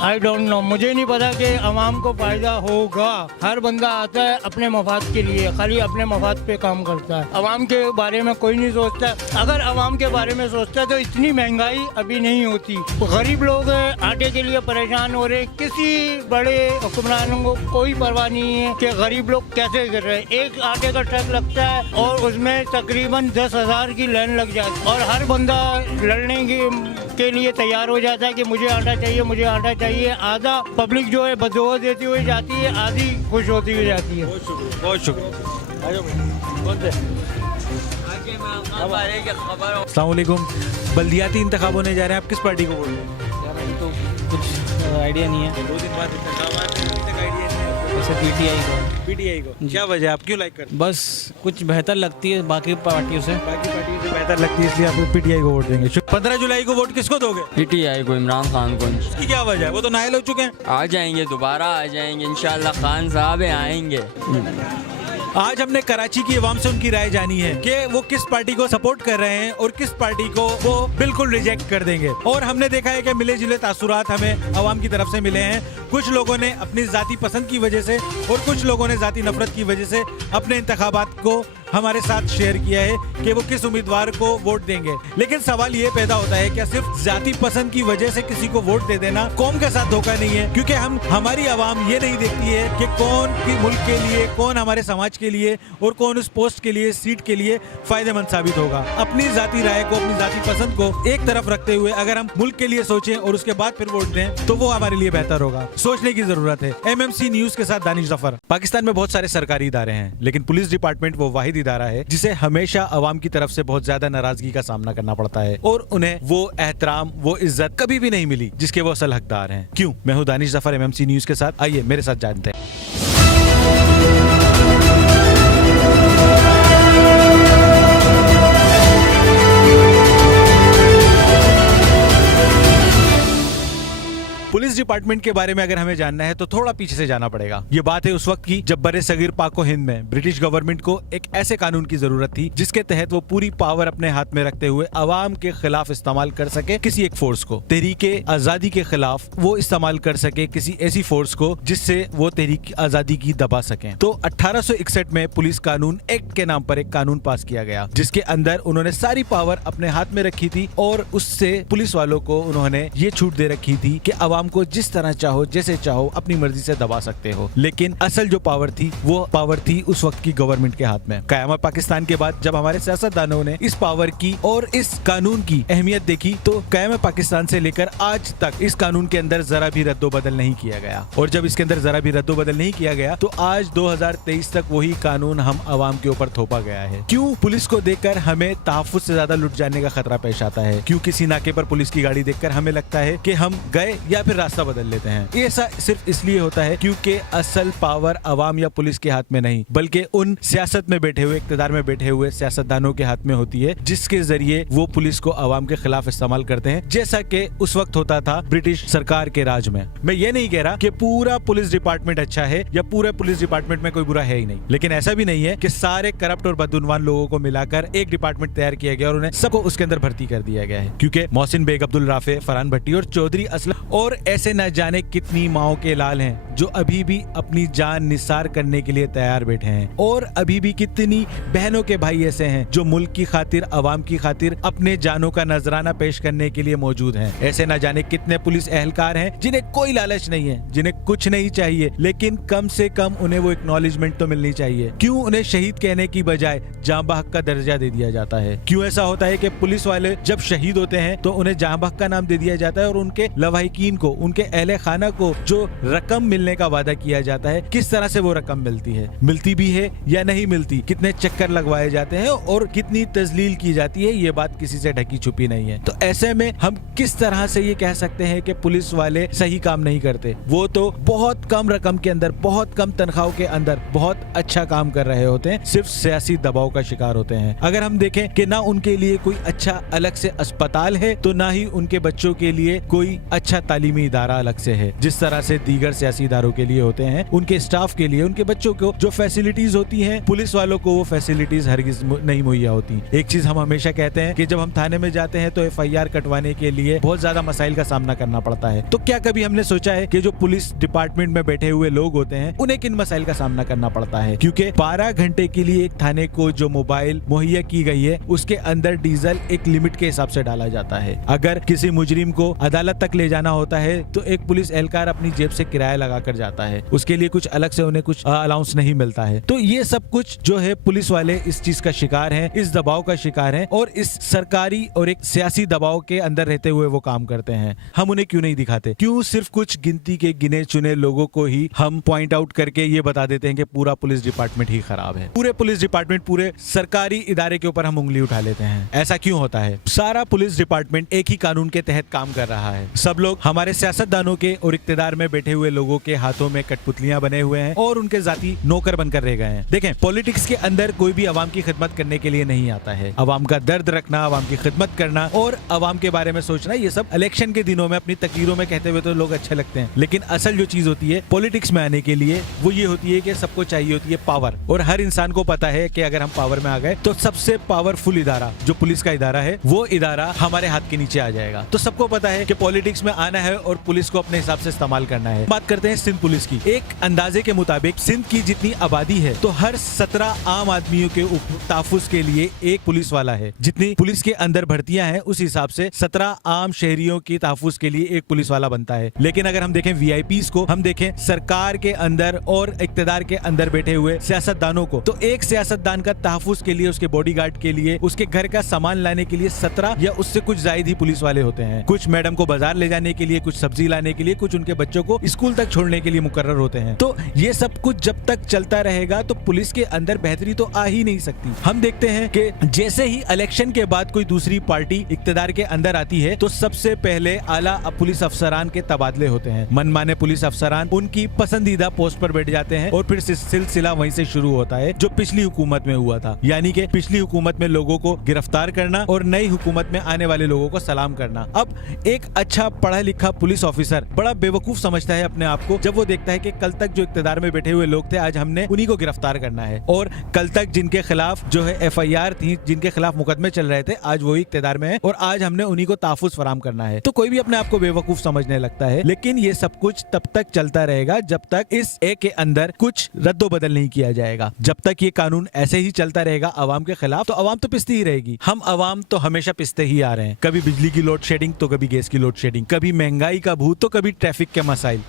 आई डोंट नो, मुझे नहीं पता कि आवाम को फ़ायदा होगा। हर बंदा आता है अपने मफाद के लिए, खाली अपने मफाद पे काम करता है, आवाम के बारे में कोई नहीं सोचता। अगर आवाम के बारे में सोचता है तो इतनी महंगाई अभी नहीं होती। गरीब लोग आटे के लिए परेशान हो रहे, किसी बड़े हुक्मरानों को कोई परवाह नहीं है कि गरीब लोग कैसे कर रहे हैं। एक आटे का ट्रक लगता है और उसमें तकरीबन 10,000 की लाइन लग जाती है और हर बंदा लड़ने के लिए तैयार हो जाता है कि मुझे आटा चाहिए, मुझे आटा चाहिए। आधा पब्लिक जो है बददुआ देती हुई जाती है, आधी खुश होती हुई जाती है। बहुत शुक्रिया। अस्सलाम वालेकुम। बल्दियाती इंतखाब होने जा रहे हैं, आप किस पार्टी को वोट देंगे? यार अभी तो कुछ आइडिया नहीं है। 2 दिन बाद इंतखाबात हैं, अभी तक आइडिया नहीं है। जैसे पीटीआई को क्या वजह, आप क्यों लाइक करते हैं? बस कुछ बेहतर लगती है बाकी पार्टियों से। बेहतर लगती है इसलिए आप पीटीआई को वोट देंगे। 15 जुलाई को वोट किसको दोगे? पीटीआई को, इमरान खान को। इसकी क्या वजह है? वो तो नायल हो चुके हैं। आ जाएंगे, दोबारा आ जाएंगे इंशाल्लाह। खान साहब आएंगे। आज हमने कराची की आवाम से उनकी राय जानी है कि वो किस पार्टी को सपोर्ट कर रहे हैं और किस पार्टी को वो बिल्कुल रिजेक्ट कर देंगे। और हमने देखा है कि मिले जुले तासुरात हमें आवाम की तरफ से मिले हैं। कुछ लोगों ने अपनी जाती पसंद की वजह से और कुछ लोगों ने जाती नफरत की वजह से अपने इंतखाबात को हमारे साथ शेयर किया है कि वो किस उम्मीदवार को वोट देंगे। लेकिन सवाल ये पैदा होता है क्या सिर्फ जाती पसंद की वजह से किसी को वोट दे देना कौम के साथ धोखा नहीं है? क्योंकि हमारी आवाम ये नहीं देखती है कि कौन की मुल्क के लिए, कौन हमारे समाज के लिए और कौन उस पोस्ट के लिए, सीट के लिए फायदेमंद साबित होगा। अपनी जाती राय को, अपनी जाती पसंद को एक तरफ रखते हुए अगर हम मुल्क के लिए सोचें और उसके बाद फिर वोट दें तो वो हमारे लिए बेहतर होगा। सोचने की जरूरत है। MMC न्यूज के साथ दानिश जफर। पाकिस्तान में बहुत सारे सरकारी इदारे हैं, लेकिन पुलिस डिपार्टमेंट वो वाहिद इदारा है जिसे हमेशा अवाम की तरफ से बहुत ज्यादा नाराजगी का सामना करना पड़ता है और उन्हें वो एहतराम, वो इज्जत कभी भी नहीं मिली जिसके वो असल हकदार हैं। क्यों? मैं हूं दानिश जफर, MMC न्यूज के साथ। आइए मेरे साथ जानते हैं। पुलिस डिपार्टमेंट के बारे में अगर हमें जानना है तो थोड़ा पीछे से जाना पड़ेगा। ये बात है उस वक्त की जब बड़े सगीर पाको हिंद में ब्रिटिश गवर्नमेंट को एक ऐसे कानून की जरूरत थी जिसके तहत वो पूरी पावर अपने हाथ में रखते हुए अवाम के खिलाफ इस्तेमाल कर सके किसी एक फोर्स को, तहरीके आजादी के खिलाफ वो इस्तेमाल कर सके किसी ऐसी फोर्स को जिससे वो तहरीक आजादी की दबा सके। तो 1861 में पुलिस कानून एक्ट के नाम पर एक कानून पास किया गया जिसके अंदर उन्होंने सारी पावर अपने हाथ में रखी थी और उससे पुलिस वालों को उन्होंने ये छूट दे रखी थी कि अवाम को जिस तरह चाहो, जैसे चाहो, अपनी मर्जी से दबा सकते हो। लेकिन असल जो पावर थी वो पावर थी उस वक्त की गवर्नमेंट के हाथ में। क़यामत पाकिस्तान के बाद जब हमारे सियासतदानों ने इस पावर की और इस कानून की अहमियत देखी तो क़यामत पाकिस्तान से लेकर आज तक इस कानून के अंदर जरा भी रद्दोबदल नहीं किया गया। और जब इसके अंदर जरा भी रद्दोबदल नहीं किया गया तो आज 2023 तक वही कानून हम अवाम के ऊपर थोपा गया है। क्यों? पुलिस को देखकर हमें तहफ्फुज़ से ज्यादा लुट जाने का खतरा पेश आता है। क्यों? किसी नाके पर पुलिस की गाड़ी देखकर हमें लगता है कि हम गए या फिर रास्ता बदल लेते हैं। ये ऐसा सिर्फ इसलिए होता है क्योंकि असल पावर अवाम या पुलिस के हाथ में नहीं बल्कि उन सियासत में बैठे हुए, इक़्तिदार में बैठे हुए सियासतदानों के हाथ में होती है जिसके जरिए वो पुलिस को अवाम के खिलाफ इस्तेमाल करते हैं, जैसा कि उस वक्त होता था ब्रिटिश सरकार के राज में। मैं ये नहीं कह रहा कि पूरा पुलिस डिपार्टमेंट अच्छा है या पूरे पुलिस डिपार्टमेंट में कोई बुरा है ही नहीं, लेकिन ऐसा भी नहीं है कि सारे करप्ट और बदउनवान लोगों को मिलाकर एक डिपार्टमेंट तैयार किया गया और उन्हें सबको उसके अंदर भर्ती कर दिया गया है। क्योंकि मोहसिन बेग, अब्दुल राफे, फरहान भट्टी और चौधरी असलम और ऐसे न जाने कितनी माओ के लाल हैं जो अभी भी अपनी जान निसार करने के लिए तैयार बैठे हैं और अभी भी कितनी बहनों के भाई ऐसे हैं जो मुल्क की खातिर, अवाम की खातिर अपने जानों का नजराना पेश करने के लिए मौजूद हैं। ऐसे न जाने कितने पुलिस एहलकार हैं जिन्हें कोई लालच नहीं है, जिन्हें कुछ नहीं चाहिए, लेकिन कम से कम उन्हें वो एक्नॉलेजमेंट तो मिलनी चाहिए। क्यों उन्हें शहीद कहने की बजाय जाँ बहक का दर्जा दे दिया जाता है? क्यों ऐसा होता है कि पुलिस वाले जब शहीद होते हैं तो उन्हें जाँ बहक का नाम दे दिया जाता है और उनके लवाहिकीन को, उनके अहले खाना को जो रकम मिलने का वादा किया जाता है, किस तरह से वो रकम मिलती है, मिलती भी है या नहीं मिलती, कितने चक्कर लगवाए जाते हैं और कितनी तजलील की जाती है, ये बात किसी से ढकी छुपी नहीं है। तो ऐसे में हम किस तरह से ये कह सकते हैं कि पुलिस वाले सही काम नहीं करते? वो तो बहुत कम रकम के अंदर, बहुत कम तनख्वाहों के अंदर बहुत अच्छा काम कर रहे होते हैं, सिर्फ सियासी दबाव का शिकार होते हैं। अगर हम देखें कि ना उनके लिए कोई अच्छा अलग से अस्पताल है तो ना ही उनके बच्चों के लिए कोई अच्छा तालीमी इदारा अलग से है, जिस तरह से दीगर सियासी इदारों के लिए होते हैं, उनके स्टाफ के लिए, उनके बच्चों को जो फैसिलिटीज होती हैं, पुलिस वालों को वो फैसिलिटीज हरगिज नहीं मुहैया होती। एक चीज हम हमेशा कहते हैं कि जब हम थाने में जाते हैं तो FIR कटवाने के लिए बहुत ज्यादा मसाइल का सामना करना पड़ता है। तो क्या कभी हमने सोचा है कि जो पुलिस डिपार्टमेंट में बैठे हुए लोग होते हैं उन्हें किन मसाइल का सामना करना पड़ता है? क्योंकि 12 घंटे के लिए एक थाने को जो मोबाइल मुहैया की गई है उसके अंदर डीजल एक लिमिट के हिसाब से डाला जाता है। अगर किसी मुजरिम को अदालत तक ले जाना होता है तो एक पुलिस एहलकार अपनी जेब से किराया लगा कर जाता है, उसके लिए कुछ अलग से उन्हें कुछ अलाउंस नहीं मिलता है। तो ये सब कुछ जो है पुलिस वाले इस चीज का शिकार हैं, इस दबाव का शिकार हैं और इस सरकारी और एक सियासी दबाव के अंदर रहते हुए वो काम करते हैं। हम उन्हें क्यों नहीं दिखाते? क्यों सिर्फ कुछ गिनती के गिने चुने लोगों को ही हम पॉइंट आउट करके ये बता देते हैं कि पूरा पुलिस डिपार्टमेंट ही खराब है, पूरे पुलिस डिपार्टमेंट, पूरे सरकारी इदारे के ऊपर हम उंगली उठा लेते हैं? ऐसा क्यों होता है? सारा पुलिस डिपार्टमेंट एक ही कानून के तहत काम कर रहा है। सब लोग, हमारे सियासत सियासतदानों के और इक्तिदार में बैठे हुए लोगों के हाथों में कठपुतलियां बने हुए हैं और उनके जाती नौकर बनकर रह गए हैं। देखें, पॉलिटिक्स के अंदर कोई भी आवाम की खिदमत करने के लिए नहीं आता है। आवाम का दर्द रखना, आवाम की खिदमत करना और आवाम के बारे में सोचना, ये सब इलेक्शन के दिनों में अपनी तकरीरों में कहते हुए तो लोग अच्छे लगते हैं, लेकिन असल जो चीज होती है पॉलिटिक्स में आने के लिए वो ये होती है कि सबको चाहिए होती है पावर। और हर इंसान को पता है कि अगर हम पावर में आ गए तो सबसे पावरफुल इदारा जो पुलिस का इदारा है वो इदारा हमारे हाथ के नीचे आ जाएगा। तो सबको पता है कि पॉलिटिक्स में आना है और पुलिस को अपने हिसाब से इस्तेमाल करना है। बात करते हैं सिंध पुलिस की। एक अंदाजे के मुताबिक सिंध की जितनी आबादी है तो हर 17 आम आदमियों के तहफ्फुज़ के लिए एक पुलिस वाला है। जितनी पुलिस के अंदर भर्तियां हैं उस हिसाब से 17 आम शहरियों की तहफ्फुज़ के लिए एक पुलिस वाला बनता है। लेकिन अगर हम देखें वीआईपीज़ को, हम देखें सरकार के अंदर और इक्तिदार के अंदर बैठे हुए सियासतदानों को, तो एक सियासतदान का तहफ्फुज़ के लिए, उसके बॉडीगार्ड के लिए, उसके घर का सामान लाने के लिए 17 या उससे कुछ ज्यादा ही पुलिस वाले होते हैं। कुछ मैडम को बाजार ले जाने के लिए, कुछ सब्जी लाने के लिए, कुछ उनके बच्चों को स्कूल तक छोड़ने के लिए मुकर्रर होते हैं। तो ये सब कुछ जब तक चलता रहेगा तो पुलिस के अंदर बेहतरी तो आ ही नहीं सकती। हम देखते हैं कि जैसे ही इलेक्शन के बाद कोई दूसरी पार्टी इक्तिदार के अंदर आती है तो सबसे पहले आला पुलिस अफसरान के तबादले होते हैं। मनमाने पुलिस अफसरान उनकी पसंदीदा पोस्ट पर बैठ जाते हैं और फिर सिलसिला वहीं से शुरू होता है जो पिछली हुकूमत में हुआ था। यानी कि पिछली हुकूमत में लोगों को गिरफ्तार करना और नई हुकूमत में आने वाले लोगों को सलाम करना। अब एक अच्छा पढ़ा लिखा पुलिस ऑफिसर बड़ा बेवकूफ समझता है अपने आप को जब वो देखता है कि कल तक जो इक्तिदार में बैठे हुए लोग थे आज हमने उन्हीं को गिरफ्तार करना है, और कल तक जिनके खिलाफ जो है FIR थी, जिनके खिलाफ मुकदमे चल रहे थे, आज वही इक्तिदार में है और आज हमने उन्हीं को तहफ्फुज़ फराहम करना है। तो कोई भी अपने आप को बेवकूफ समझने लगता है, लेकिन ये सब कुछ तब तक चलता रहेगा जब तक इस एक के अंदर कुछ रद्दोबदल नहीं किया जाएगा। जब तक ये कानून ऐसे ही चलता रहेगा अवाम के खिलाफ तो अवाम तो पिसती ही रहेगी। हम अवाम तो हमेशा पिसते ही आ रहे हैं, कभी बिजली की लोड शेडिंग तो कभी गैस की लोड शेडिंग, कभी महंगाई का भूत तो कभी ट्रैफिक के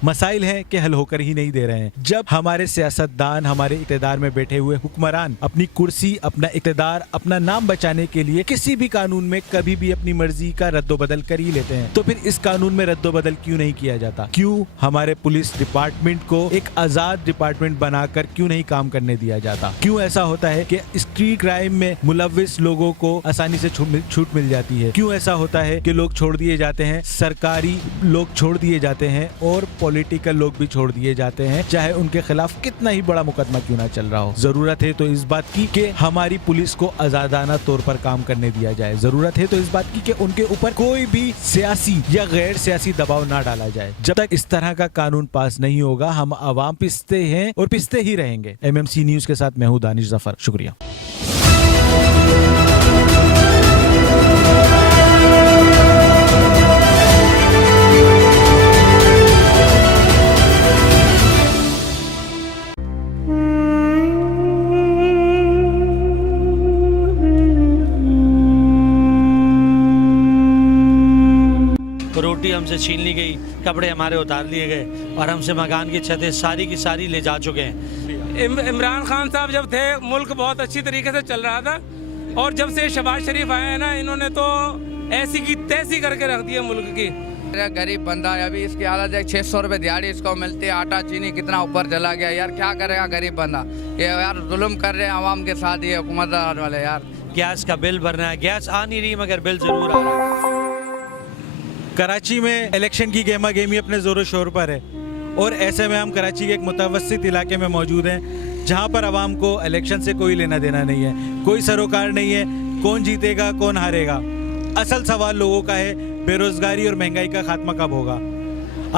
मसाइल हैं कि हल होकर ही नहीं दे रहे हैं। जब हमारे सियासतदान, हमारे इक्तिदार में बैठे हुए हुक्मरान अपनी कुर्सी, अपना इक्तिदार, अपना नाम बचाने के लिए किसी भी कानून में कभी भी अपनी मर्जी का रद्दोबदल कर ही लेते हैं, तो फिर इस कानून में रद्दोबदल क्यों नहीं किया जाता? क्यों हमारे पुलिस डिपार्टमेंट को एक आजाद डिपार्टमेंट बनाकर क्यों नहीं काम करने दिया जाता? क्यों ऐसा होता है कि स्ट्रीट क्राइम में मुलव्विस लोगों को आसानी से छूट मिल जाती है? क्यों ऐसा होता है कि लोग छोड़ दिए जाते हैं, सरकारी लोग छोड़ दिए जाते हैं और पॉलिटिकल लोग भी छोड़ दिए जाते हैं, चाहे उनके खिलाफ कितना ही बड़ा मुकदमा क्यों ना चल रहा हो? जरूरत है तो इस बात की कि हमारी पुलिस को आजादाना तौर पर काम करने दिया जाए। जरूरत है तो इस बात की कि उनके ऊपर कोई भी सियासी या गैर सियासी दबाव ना डाला जाए। जब तक इस तरह का कानून पास नहीं होगा हम आवाम पिसते हैं और पिसते ही रहेंगे। MMC न्यूज के साथ मैं हूं दानिश जफर, शुक्रिया। रोटी हमसे छीन ली गई, कपड़े हमारे उतार लिए गए और हमसे मकान की छतें सारी की सारी ले जा चुके हैं। इमरान खान साहब जब थे मुल्क बहुत अच्छी तरीके से चल रहा था, और जब से शहबाज शरीफ आए हैं ना, इन्होंने तो ऐसी की तैसी करके रख दी है मुल्क की। गरीब बंदा है, अभी इसकी हालत है 600 रुपये दिहाड़ी इसको मिलती है, आटा चीनी कितना ऊपर चला गया यार, क्या करेगा गरीब बंदा? ये यार जुल्म कर रहे हैं आवाम के साथ ये हुकूमतदार वाले यार। गैस का बिल भरना है, गैस आ नहीं रही मगर बिल जरूर आ रहा है। कराची में इलेक्शन की गेमा गेमी अपने जोरों शोर पर है और ऐसे में हम कराची के एक मुतवस्सित इलाके में मौजूद हैं जहां पर आवाम को इलेक्शन से कोई लेना देना नहीं है, कोई सरोकार नहीं है, कौन जीतेगा कौन हारेगा। असल सवाल लोगों का है बेरोजगारी और महंगाई का खात्मा कब होगा।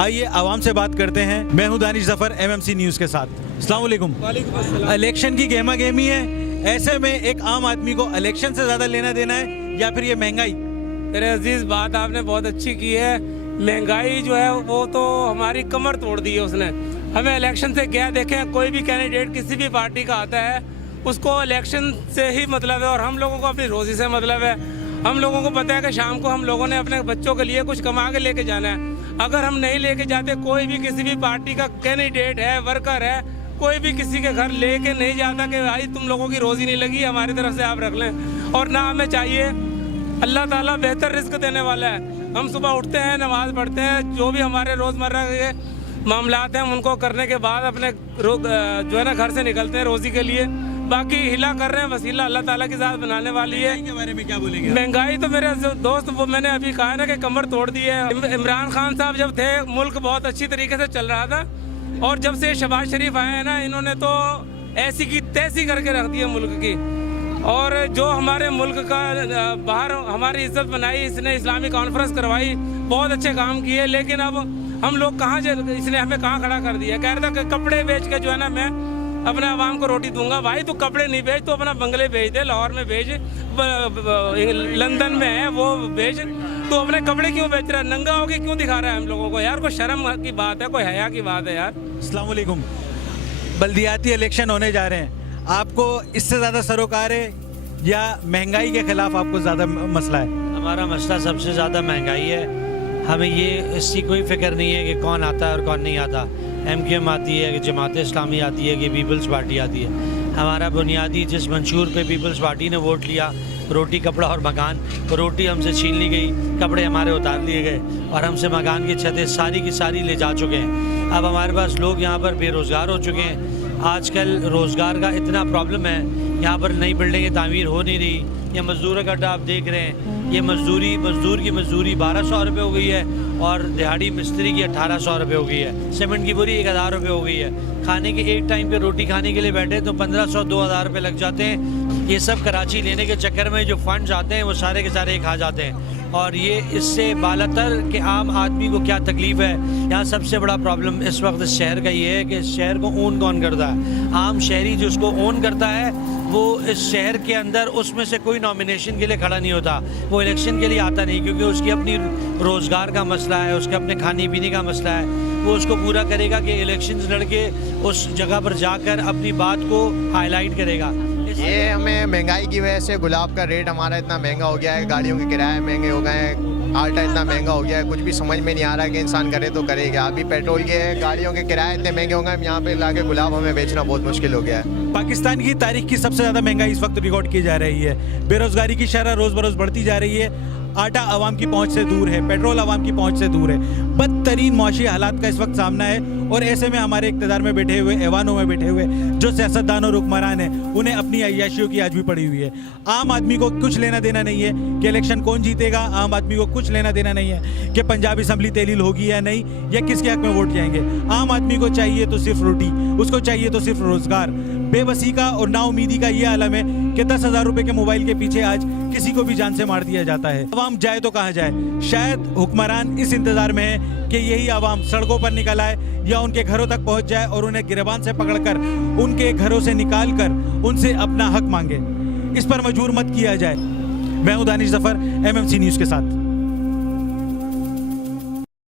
आइए आवाम से बात करते हैं। मैं हूं दानिश जफर, MMC न्यूज़ के साथ। अस्सलाम वालेकुम। इलेक्शन की गेमा गेमी है, ऐसे में एक आम आदमी को इलेक्शन से ज़्यादा लेना देना है या फिर ये महंगाई? मेरे अजीज, बात आपने बहुत अच्छी की है। महंगाई जो है वो तो हमारी कमर तोड़ दी है उसने। हमें इलेक्शन से क्या देखें, कोई भी कैंडिडेट किसी भी पार्टी का आता है उसको इलेक्शन से ही मतलब है और हम लोगों को अपनी रोजी से मतलब है। हम लोगों को पता है कि शाम को हम लोगों ने अपने बच्चों के लिए कुछ कमा के लेके जाना है। अगर हम नहीं लेके जाते, कोई भी किसी भी पार्टी का कैंडिडेट है, वर्कर है, कोई भी किसी के घर लेके नहीं जाता कि भाई तुम लोगों की रोजी नहीं लगी, हमारी तरफ से आप रख लें। और ना हमें चाहिए, अल्लाह ताला बेहतर रिस्क देने वाला है। हम सुबह उठते हैं, नमाज़ पढ़ते हैं, जो भी हमारे रोज़मर्रा के मामलात हैं उनको करने के बाद अपने जो है ना घर से निकलते हैं रोज़ी के लिए। बाकी हिला कर रहे हैं, वसीला अल्लाह ताला के साथ बनाने वाली है। के बारे में क्या बोलेंगे? महंगाई तो मेरे दोस्त वो मैंने अभी कहा ना कि कमर तोड़ दी है। इमरान खान साहब जब थे मुल्क बहुत अच्छी तरीके से चल रहा था, और जब से शहबाज शरीफ आए हैं ना, इन्होंने तो ऐसी की तैसी करके रख दी है मुल्क की। और जो हमारे मुल्क का बाहर हमारी इज्जत बनाई, इसने इस्लामी कॉन्फ्रेंस करवाई, बहुत अच्छे काम किए, लेकिन अब हम लोग कहाँ इसने हमें कहाँ खड़ा कर दिया। कह रहा था कि कपड़े बेच के जो है ना मैं अपने आवाम को रोटी दूंगा। भाई तू कपड़े नहीं बेच, तो अपना बंगले बेच दे, लाहौर में बेच, लंदन में है वो बेच, तो अपने कपड़े क्यों बेच रहा है? नंगा होके क्यों दिखा रहा है हम लोगों को? यार कोई शर्म की बात है, कोई हया की बात है यार। अस्सलाम वालेकुम। बल्दियाती इलेक्शन होने जा रहे हैं, आपको इससे ज़्यादा सरोकार है या महंगाई के खिलाफ आपको ज़्यादा मसला है? हमारा मसला सबसे ज़्यादा महंगाई है। हमें ये इसकी कोई फिक्र नहीं है कि कौन आता है और कौन नहीं आता। MQM आती है कि जमात इस्लामी आती है कि पीपल्स पार्टी आती है। हमारा बुनियादी जिस मंशूर पे पीपल्स पार्टी ने वोट लिया, रोटी कपड़ा और मकान, रोटी हमसे छीन ली गई, कपड़े हमारे उतार लिए गए और हमसे मकान की छतें सारी की सारी ले जा चुके हैं। अब हमारे पास लोग यहाँ पर बेरोज़गार हो चुके हैं। आजकल रोज़गार का इतना प्रॉब्लम है, यहाँ पर नई बिल्डिंगें तामीर हो नहीं रही। ये मज़दूर का अड्डा आप देख रहे हैं, ये मज़दूर की मज़दूरी 1200 रुपये हो गई है और दिहाड़ी मिस्त्री की 1800 रुपये हो गई है। सीमेंट की बोरी 1000 रुपये हो गई है। खाने के एक टाइम पे रोटी खाने के लिए बैठे तो 1500-2000 रुपये लग जाते हैं। ये सब कराची लेने के चक्कर में जो फंड्स आते हैं वो सारे के सारे खा जाते हैं। और ये इससे बालातर के आम आदमी को क्या तकलीफ़ है। यहाँ सबसे बड़ा प्रॉब्लम इस वक्त इस शहर का ये है कि इस शहर को ओन कौन करता है। आम शहरी जो उसको ओन करता है वो इस शहर के अंदर उसमें से कोई नॉमिनेशन के लिए खड़ा नहीं होता, वो इलेक्शन के लिए आता नहीं, क्योंकि उसकी अपनी रोज़गार का मसला है, उसके अपने खाने पीने का मसला है। वो उसको पूरा करेगा कि इलेक्शंस लड़के उस जगह पर जाकर अपनी बात को हाईलाइट करेगा। ये हमें महंगाई की वजह से गुलाब का रेट हमारा इतना महंगा हो गया है, गाड़ियों के किराए महंगे हो गए हैं, आटा इतना महंगा हो गया है, कुछ भी समझ में नहीं आ रहा है कि इंसान करे तो करे क्या। अभी पेट्रोल के गाड़ियों के किराए इतने महंगे हो गए, यहाँ पे लाके गुलाब हमें बेचना बहुत मुश्किल हो गया है। पाकिस्तान की तारीख की सबसे ज़्यादा महंगाई इस वक्त रिकॉर्ड की जा रही है। बेरोजगारी की शरह रोज़ बरोज़ बढ़ती जा रही है। आटा आवाम की पहुंच से दूर है, पेट्रोल आवाम की पहुंच से दूर है। बदतरीन मौशी हालात का इस वक्त सामना है और ऐसे में हमारे इक़्तिदार में बैठे हुए, ऐवानों में बैठे हुए जो सियासतदान और हुक्मरान हैं, उन्हें अपनी अय्याशियों की आज भी पड़ी हुई है। आम आदमी को कुछ लेना देना नहीं है कि इलेक्शन कौन जीतेगा। आम आदमी को कुछ लेना देना नहीं है कि पंजाब असम्बली तहलील होगी या नहीं, या किसके हक में वोट जाएंगे। आम आदमी को चाहिए तो सिर्फ रोटी, उसको चाहिए तो सिर्फ रोज़गार। बेबसी का और नाउमीदी का ये आलम है कि 10,000 रुपए के मोबाइल के पीछे आज किसी को भी जान से मार दिया जाता है। अवाम जाए तो कहाँ जाए। शायद हुक्मरान इस इंतज़ार में है कि यही आवाम सड़कों पर निकल आए या उनके घरों तक पहुँच जाए और उन्हें गिरबान से पकड़कर उनके घरों से निकाल कर उनसे अपना हक मांगे। इस पर मजबूर मत किया जाए। मैं हूं दानिश जफर, MMC न्यूज़ के साथ।